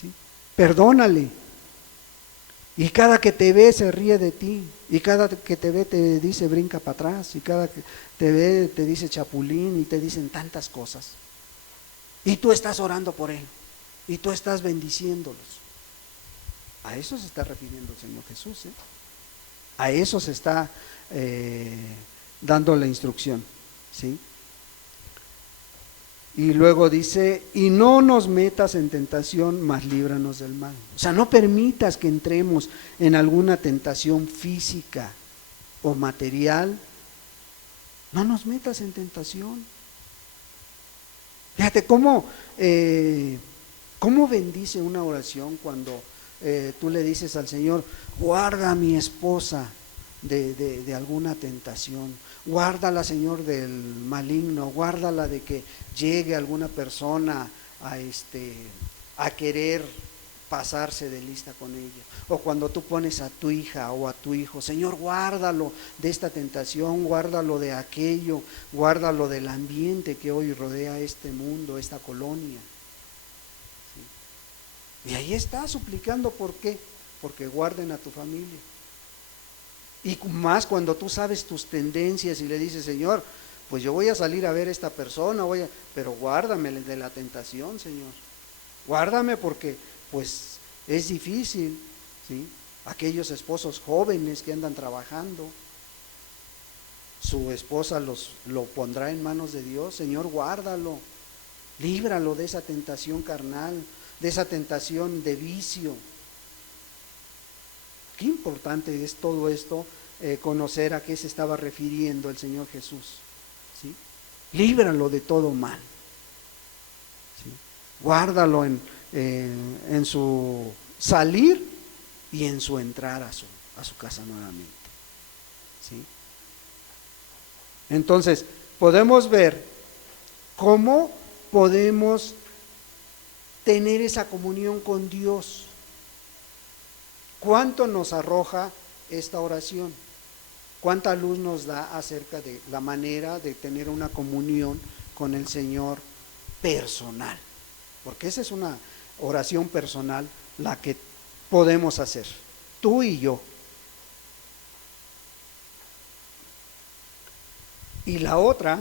¿sí? Perdónale. Y cada que te ve se ríe de ti. Y cada que te ve te dice brinca para atrás. Y cada que te ve te dice chapulín y te dicen tantas cosas. Y tú estás orando por él. Y tú estás bendiciéndolos. A eso se está refiriendo el Señor Jesús. A eso se está dando la instrucción. ¿Sí? Y luego dice, y no nos metas en tentación, mas líbranos del mal. O sea, no permitas que entremos en alguna tentación física o material. No nos metas en tentación. Fíjate cómo bendice una oración cuando tú le dices al Señor, guarda a mi esposa de alguna tentación, guárdala, Señor, del maligno, guárdala de que llegue alguna persona a querer pasarse de lista con ella. O cuando tú pones a tu hija o a tu hijo, Señor, guárdalo de esta tentación, guárdalo de aquello, guárdalo del ambiente que hoy rodea este mundo, esta colonia. ¿Sí? Y ahí está suplicando, ¿por qué? Porque guarden a tu familia. Y más cuando tú sabes tus tendencias y le dices, Señor, pues yo voy a salir a ver a esta persona, pero guárdame de la tentación, Señor. Guárdame porque pues es difícil, ¿sí? Aquellos esposos jóvenes que andan trabajando, su esposa lo pondrá en manos de Dios. Señor, guárdalo, líbralo de esa tentación carnal, de esa tentación de vicio. Qué importante es todo esto, conocer a qué se estaba refiriendo el Señor Jesús. ¿Sí? Líbralo de todo mal. ¿Sí? Guárdalo en su salir y en su entrar a su casa nuevamente. ¿Sí? Entonces, podemos ver cómo podemos tener esa comunión con Dios. ¿Cuánto nos arroja esta oración? ¿Cuánta luz nos da acerca de la manera de tener una comunión con el Señor personal? Porque esa es una oración personal la que podemos hacer, tú y yo. Y la otra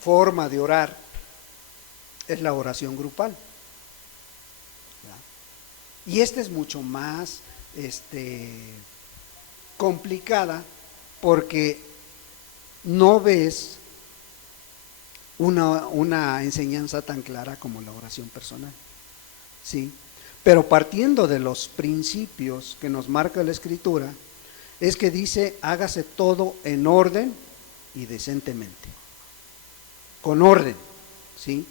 forma de orar es la oración grupal. ¿Verdad? Y esta es mucho más complicada porque no ves una enseñanza tan clara como la oración personal. ¿Sí? Pero partiendo de los principios que nos marca la Escritura, es que dice, hágase todo en orden y decentemente. Con orden, ¿sí?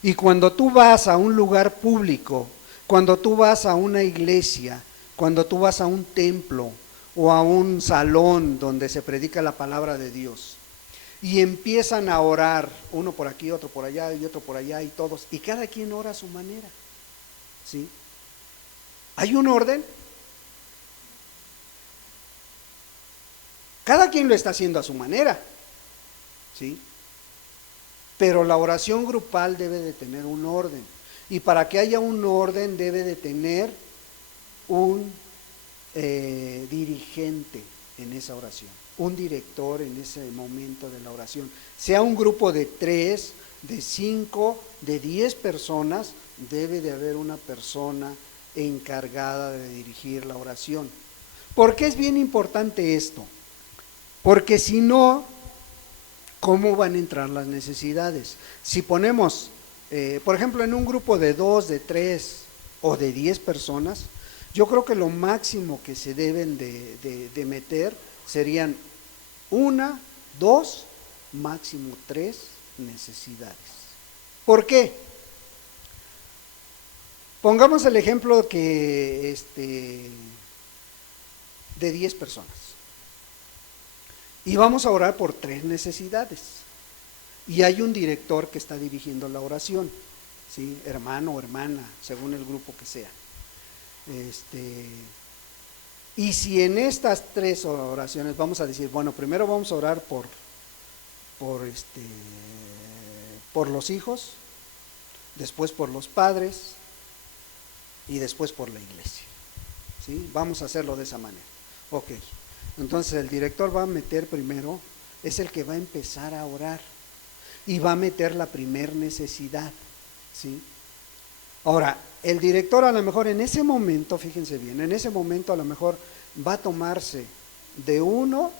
Y cuando tú vas a un lugar público, cuando tú vas a una iglesia, cuando tú vas a un templo o a un salón donde se predica la palabra de Dios y empiezan a orar, uno por aquí, otro por allá y otro por allá y todos, y cada quien ora a su manera, ¿sí? ¿Hay un orden? Cada quien lo está haciendo a su manera, ¿sí? Pero la oración grupal debe de tener un orden, y para que haya un orden debe de tener un dirigente en esa oración, un director en ese momento de la oración, sea un grupo de 3, de 5, de 10 personas, debe de haber una persona encargada de dirigir la oración. ¿Por qué es bien importante esto? Porque si no, ¿cómo van a entrar las necesidades? Si ponemos, por ejemplo, en un grupo de 2, de 3 o de 10 personas, yo creo que lo máximo que se deben de meter serían 1, 2, máximo 3 necesidades. ¿Por qué? Pongamos el ejemplo que de 10 personas. Y vamos a orar por 3 necesidades. Y hay un director que está dirigiendo la oración, ¿sí? Hermano o hermana, según el grupo que sea. Y si en estas 3 oraciones vamos a decir, bueno, primero vamos a orar por los hijos, después por los padres y después por la iglesia, ¿sí? Vamos a hacerlo de esa manera. Ok, entonces el director va a meter primero, es el que va a empezar a orar y va a meter la primer necesidad, ¿sí? Ahora, el director a lo mejor en ese momento, fíjense bien, en ese momento a lo mejor va a tomarse de 1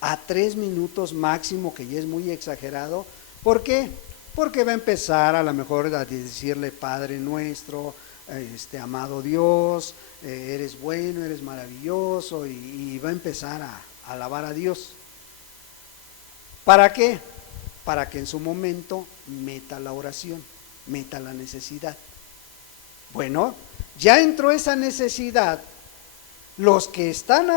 a 3 minutos máximo, que ya es muy exagerado. ¿Por qué? Porque va a empezar a lo mejor a decirle Padre nuestro, amado Dios, eres bueno, eres maravilloso, y va a empezar a alabar a Dios. ¿Para qué? Para que en su momento meta la oración, meta la necesidad. Bueno, ya entró esa necesidad. Los que están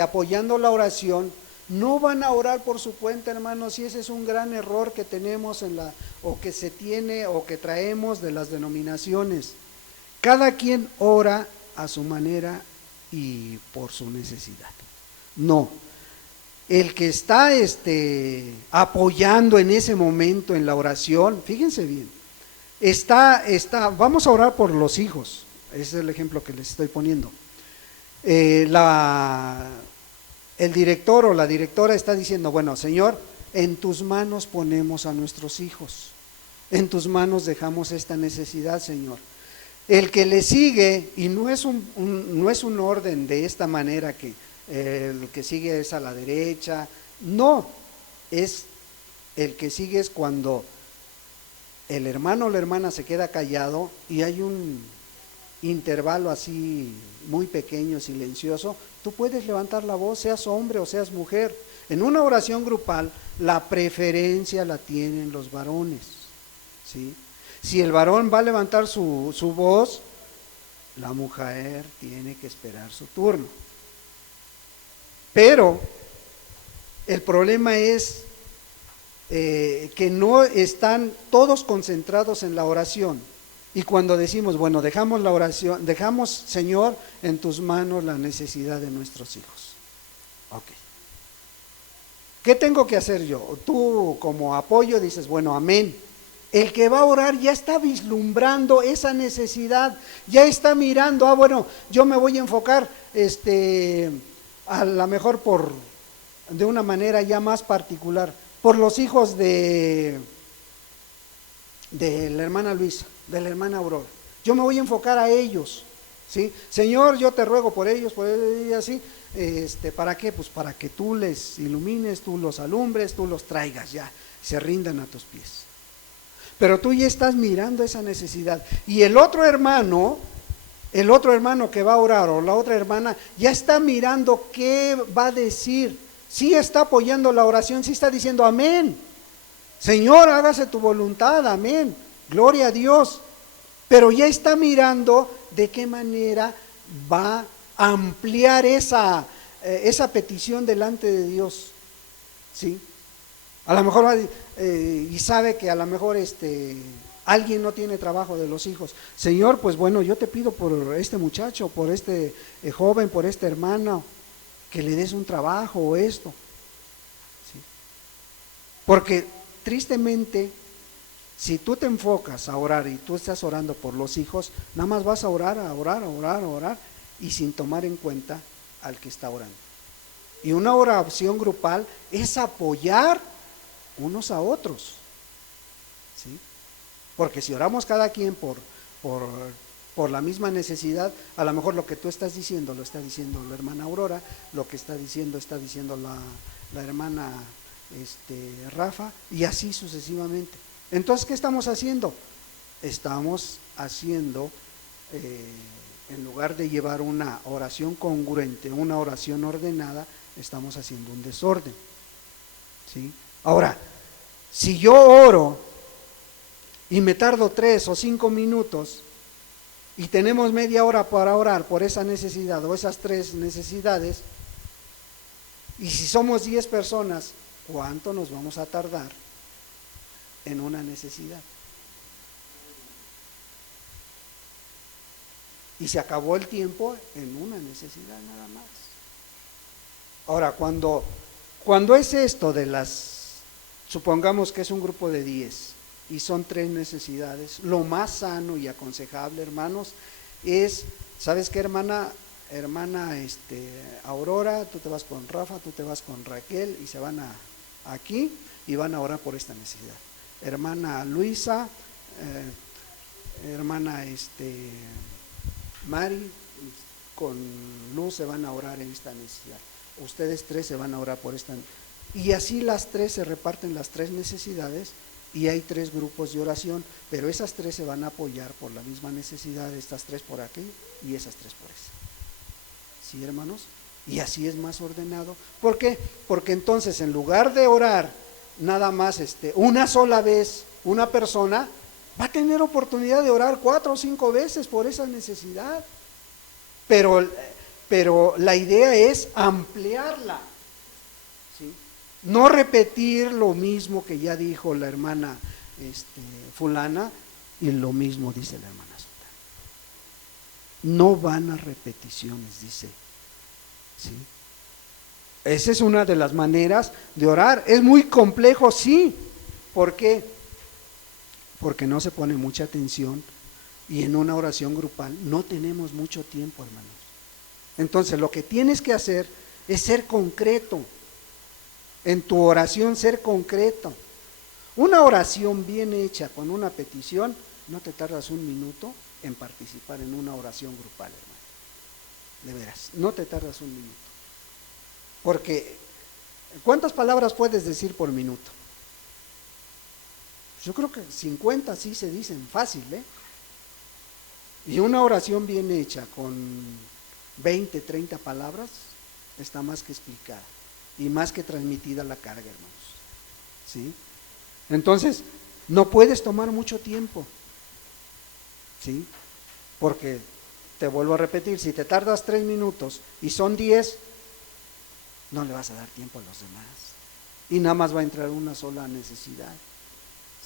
apoyando la oración no van a orar por su cuenta, hermanos, y ese es un gran error que tenemos o que se tiene o que traemos de las denominaciones. Cada quien ora a su manera y por su necesidad. No, el que está apoyando en ese momento en la oración, fíjense bien, vamos a orar por los hijos, ese es el ejemplo que les estoy poniendo. El director o la directora está diciendo, bueno, Señor, en tus manos ponemos a nuestros hijos, en tus manos dejamos esta necesidad, Señor. El que le sigue, y no es un orden de esta manera que el que sigue es a la derecha, no, es el que sigue es cuando el hermano o la hermana se queda callado y hay un intervalo así muy pequeño, silencioso, tú puedes levantar la voz, seas hombre o seas mujer. En una oración grupal, la preferencia la tienen los varones, ¿sí? Si el varón va a levantar su voz, la mujer tiene que esperar su turno. Pero el problema es que no están todos concentrados en la oración. Y cuando decimos, bueno, dejamos la oración, dejamos, Señor, en tus manos la necesidad de nuestros hijos. Ok. ¿Qué tengo que hacer yo? Tú como apoyo dices, bueno, amén. El que va a orar ya está vislumbrando esa necesidad, ya está mirando, bueno, yo me voy a enfocar a lo mejor de una manera ya más particular, por los hijos de la hermana Luisa, de la hermana Aurora. Yo me voy a enfocar a ellos, ¿sí? Señor, yo te ruego por ellos, y así, ¿para qué? Pues para que tú les ilumines, tú los alumbres, tú los traigas ya, se rindan a tus pies. Pero tú ya estás mirando esa necesidad. Y el otro hermano que va a orar, o la otra hermana, ya está mirando qué va a decir. Sí está apoyando la oración, sí está diciendo amén. Señor, hágase tu voluntad, amén. Gloria a Dios. Pero ya está mirando de qué manera va a ampliar esa esa petición delante de Dios, ¿sí? A lo mejor y sabe que a lo mejor alguien no tiene trabajo de los hijos. Señor, pues bueno, yo te pido por este muchacho, por este joven, por esta hermana, que le des un trabajo o esto. ¿Sí? Porque tristemente, si tú te enfocas a orar y tú estás orando por los hijos, nada más vas a orar, a orar, a orar, a orar, y sin tomar en cuenta al que está orando. Y una oración grupal es apoyar unos a otros, ¿sí? Porque si oramos cada quien por la misma necesidad, a lo mejor lo que tú estás diciendo lo está diciendo la hermana Aurora, lo que está diciendo la hermana Rafa, y así sucesivamente. Entonces, ¿qué estamos haciendo? Estamos haciendo, en lugar de llevar una oración congruente, una oración ordenada, estamos haciendo un desorden, ¿sí? Ahora, si yo oro y me tardo 3 o 5 minutos y tenemos media hora para orar por esa necesidad o esas 3 necesidades, y si somos 10 personas, ¿cuánto nos vamos a tardar en una necesidad? Y se acabó el tiempo en una necesidad nada más. Ahora, cuando es esto de supongamos que es un grupo de 10 y son 3 necesidades, lo más sano y aconsejable, hermanos, es, ¿sabes qué, hermana Aurora? Tú te vas con Rafa, tú te vas con Raquel, y se van aquí y van a orar por esta necesidad. Hermana Luisa, hermana Mari, con Luz se van a orar en esta necesidad. Ustedes 3 se van a orar por esta necesidad. Y así las 3 se reparten las 3 necesidades y hay 3 grupos de oración, pero esas 3 se van a apoyar por la misma necesidad, estas 3 por aquí y esas 3 por esa. ¿Sí, hermanos? Y así es más ordenado. ¿Por qué? Porque entonces, en lugar de orar nada más una sola vez una persona, va a tener oportunidad de orar 4 o 5 veces por esa necesidad. Pero la idea es ampliarla, ¿sí? No repetir lo mismo que ya dijo la hermana fulana y lo mismo dice la hermana sultana. No van a repeticiones, dice, ¿sí? Esa es una de las maneras de orar. Es muy complejo, sí. ¿Por qué? Porque no se pone mucha atención y en una oración grupal no tenemos mucho tiempo, hermanos. Entonces, lo que tienes que hacer es ser concreto. En tu oración, ser concreto. Una oración bien hecha con una petición, no te tardas un minuto en participar en una oración grupal, hermano. De veras, no te tardas un minuto. Porque, ¿cuántas palabras puedes decir por minuto? Yo creo que 50 sí se dicen fácil, ¿eh? Y una oración bien hecha con 20, 30 palabras está más que explicada y más que transmitida la carga, hermanos, ¿sí? Entonces, no puedes tomar mucho tiempo, ¿sí? Porque, te vuelvo a repetir, si te tardas 3 minutos y son 10, no le vas a dar tiempo a los demás y nada más va a entrar una sola necesidad,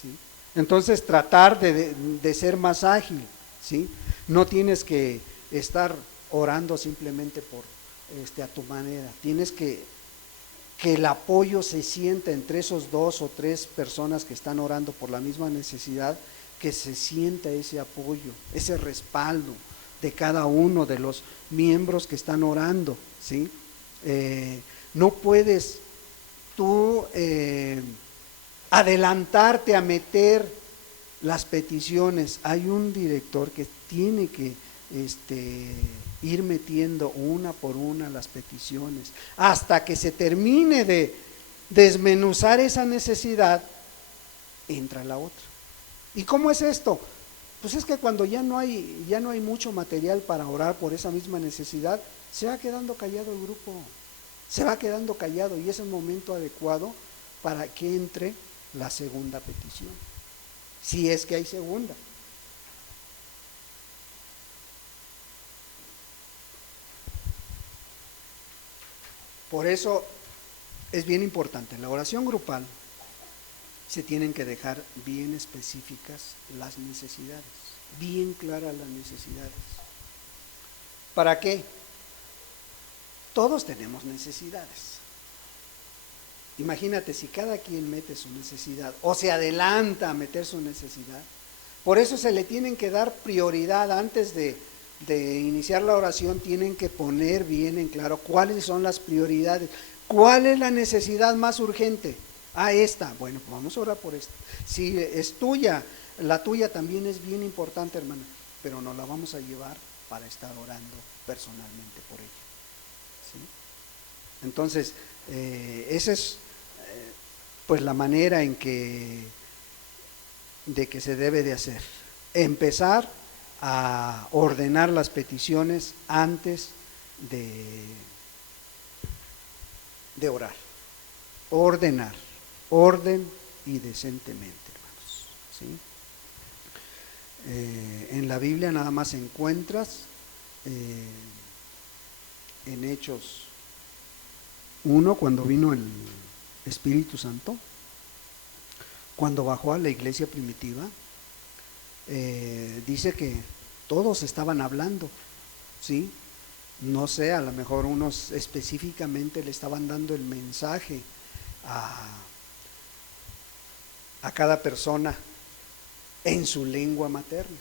¿sí? Entonces, tratar de ser más ágil, ¿sí? No tienes que estar orando simplemente a tu manera. Tienes que el apoyo se sienta entre esos 2 o 3 personas que están orando por la misma necesidad, que se sienta ese apoyo, ese respaldo de cada uno de los miembros que están orando, ¿sí? No puedes tú adelantarte a meter las peticiones. Hay un director que tiene que ir metiendo una por una las peticiones hasta que se termine de desmenuzar esa necesidad, entra la otra. ¿Y cómo es esto? Pues es que cuando ya no hay mucho material para orar por esa misma necesidad, se va quedando callado el grupo, se va quedando callado, y es el momento adecuado para que entre la segunda petición, si es que hay segunda. Por eso es bien importante, en la oración grupal se tienen que dejar bien específicas las necesidades, bien claras las necesidades. ¿Para qué? Todos tenemos necesidades. Imagínate si cada quien mete su necesidad o se adelanta a meter su necesidad. Por eso se le tienen que dar prioridad antes de iniciar la oración. Tienen que poner bien en claro cuáles son las prioridades. ¿Cuál es la necesidad más urgente? Esta. Bueno, pues vamos a orar por esta. Si es tuya, la tuya también es bien importante, hermana, pero nos la vamos a llevar para estar orando personalmente por ella. ¿Sí? Entonces, esa es pues la manera en que se debe de hacer. Empezar a ordenar las peticiones antes de orar. Ordenar, orden y decentemente, hermanos. ¿Sí? En la Biblia nada más encuentras en Hechos 1, cuando vino el Espíritu Santo, cuando bajó a la iglesia primitiva, dice que todos estaban hablando, ¿sí? No sé, a lo mejor unos específicamente le estaban dando el mensaje a cada persona en su lengua materna,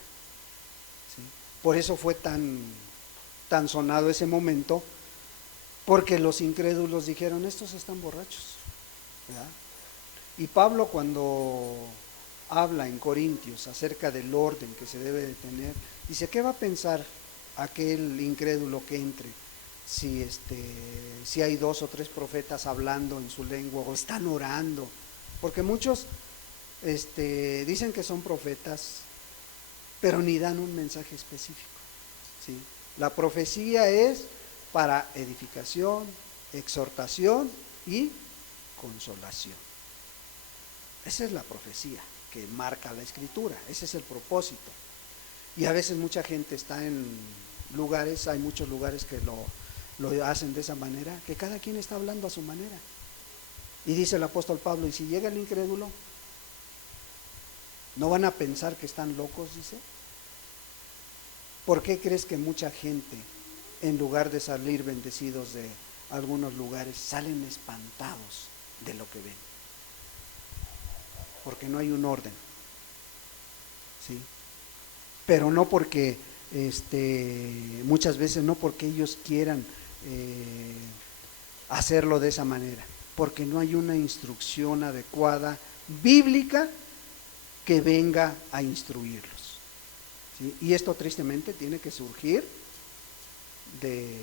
¿sí? Por eso fue tan sonado ese momento, porque los incrédulos dijeron, estos están borrachos, ¿verdad? Y Pablo, cuando habla en Corintios acerca del orden que se debe de tener, dice, ¿qué va a pensar aquel incrédulo que entre si hay 2 o 3 profetas hablando en su lengua o están orando? Porque muchos dicen que son profetas, pero ni dan un mensaje específico, ¿sí? La profecía es para edificación, exhortación y consolación. Esa es la profecía que marca la Escritura, ese es el propósito. Y a veces mucha gente está en lugares, hay muchos lugares que lo hacen de esa manera, que cada quien está hablando a su manera. Y dice el apóstol Pablo, y si llega el incrédulo, ¿no van a pensar que están locos? Dice. ¿Por qué crees que mucha gente, en lugar de salir bendecidos de algunos lugares, salen espantados de lo que ven? Porque no hay un orden, ¿sí? Pero no porque muchas veces no porque ellos quieran hacerlo de esa manera, porque no hay una instrucción adecuada bíblica que venga a instruirlos, ¿sí? Y esto tristemente tiene que surgir de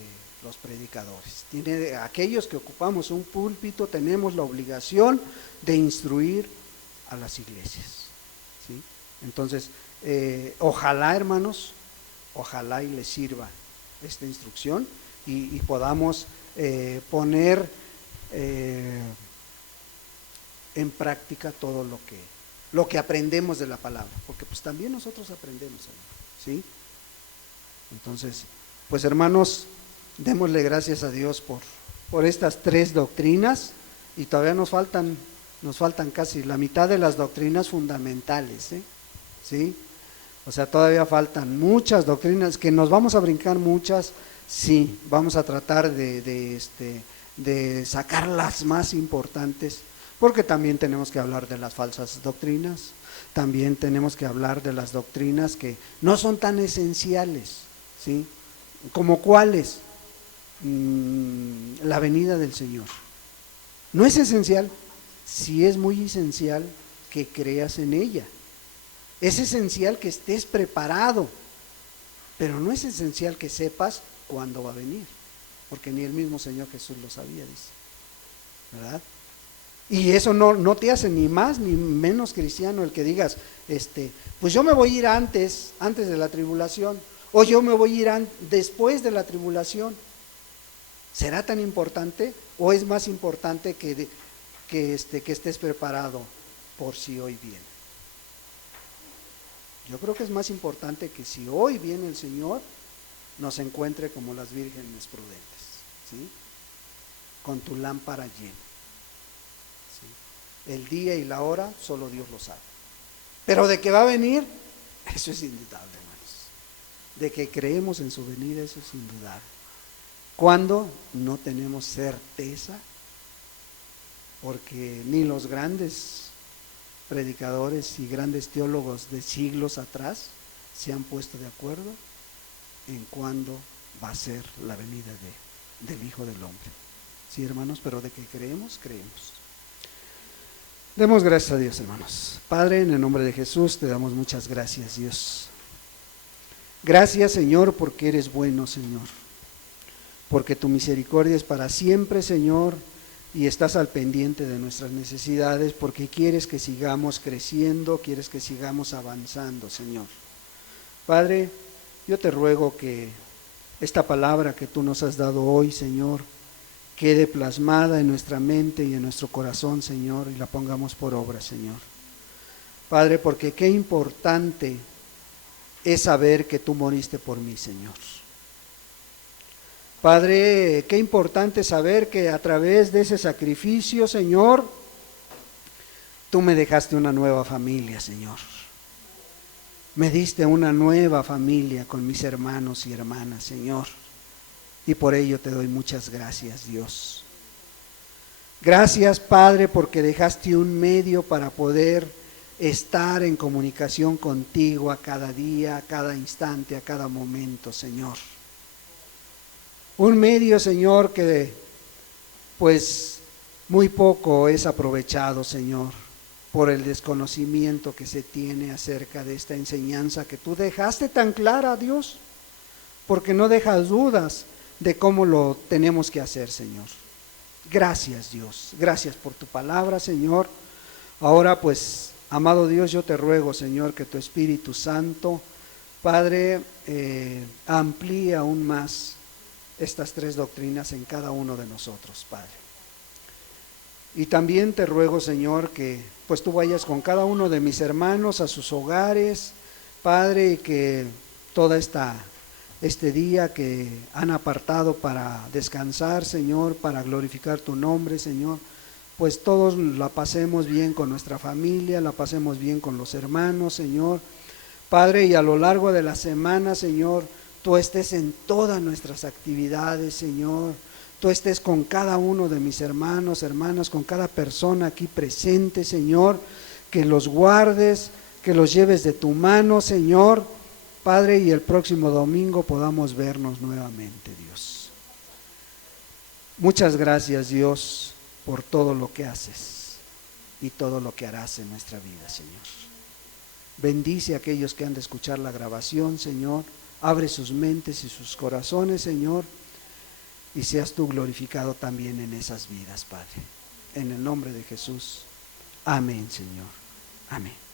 los predicadores. Aquellos que ocupamos un púlpito tenemos la obligación de instruir a las iglesias, ¿sí? Entonces, ojalá, hermanos, ojalá y les sirva esta instrucción y podamos poner en práctica todo lo que aprendemos de la palabra, porque pues también nosotros aprendemos, ¿sí? Entonces, pues hermanos, démosle gracias a Dios por estas 3 doctrinas, y todavía nos faltan casi la mitad de las doctrinas fundamentales, ¿sí? O sea, todavía faltan muchas doctrinas, que nos vamos a brincar muchas, sí, vamos a tratar de sacar las más importantes, porque también tenemos que hablar de las falsas doctrinas, también tenemos que hablar de las doctrinas que no son tan esenciales, ¿sí? ¿Como cuáles? La venida del Señor. No es esencial, sí es muy esencial que creas en ella. Es esencial que estés preparado, pero no es esencial que sepas cuándo va a venir, porque ni el mismo Señor Jesús lo sabía, dice, ¿verdad? Y eso no te hace ni más ni menos cristiano el que digas, pues yo me voy a ir antes de la tribulación, o yo me voy a ir después de la tribulación. ¿Será tan importante o es más importante que estés preparado por si hoy viene? Yo creo que es más importante que si hoy viene el Señor, nos encuentre como las vírgenes prudentes, ¿sí? con tu lámpara llena. ¿Sí? El día y la hora solo Dios lo sabe. Pero de que va a venir, eso es indudable, hermanos. De que creemos en su venida, eso es indudable. Cuando no tenemos certeza, porque ni los grandes predicadores y grandes teólogos de siglos atrás se han puesto de acuerdo en cuándo va a ser la venida del Hijo del Hombre. Sí, hermanos, pero de que creemos, creemos. Demos gracias a Dios, hermanos. Padre, en el nombre de Jesús te damos muchas gracias, Dios. Gracias, Señor, porque eres bueno, Señor. Porque tu misericordia es para siempre, Señor, y estás al pendiente de nuestras necesidades, porque quieres que sigamos creciendo, quieres que sigamos avanzando, Señor. Padre, yo te ruego que esta palabra que tú nos has dado hoy, Señor, quede plasmada en nuestra mente y en nuestro corazón, Señor, y la pongamos por obra, Señor. Padre, porque qué importante es saber que tú moriste por mí, Señor. Padre, qué importante saber que a través de ese sacrificio, Señor, tú me dejaste una nueva familia, Señor. Me diste una nueva familia con mis hermanos y hermanas, Señor. Y por ello te doy muchas gracias, Dios. Gracias, Padre, porque dejaste un medio para poder estar en comunicación contigo a cada día, a cada instante, a cada momento, Señor. Un medio, Señor, que pues muy poco es aprovechado, Señor, por el desconocimiento que se tiene acerca de esta enseñanza que tú dejaste tan clara, Dios, porque no dejas dudas de cómo lo tenemos que hacer, Señor. Gracias, Dios, gracias por tu palabra, Señor. Ahora pues, amado Dios, yo te ruego, Señor, que tu Espíritu Santo, Padre, amplíe aún más estas tres doctrinas en cada uno de nosotros, Padre. Y también te ruego, Señor, que pues tú vayas con cada uno de mis hermanos a sus hogares, Padre, y que toda este día que han apartado para descansar, Señor, para glorificar tu nombre, Señor, pues todos la pasemos bien con nuestra familia, la pasemos bien con los hermanos, Señor. Padre, y a lo largo de la semana, Señor, tú estés en todas nuestras actividades, Señor. Tú estés con cada uno de mis hermanos, hermanas, con cada persona aquí presente, Señor. Que los guardes, que los lleves de tu mano, Señor. Padre, y el próximo domingo podamos vernos nuevamente, Dios. Muchas gracias, Dios, por todo lo que haces y todo lo que harás en nuestra vida, Señor. Bendice a aquellos que han de escuchar la grabación, Señor. Abre sus mentes y sus corazones, Señor, y seas tú glorificado también en esas vidas, Padre. En el nombre de Jesús. Amén, Señor. Amén.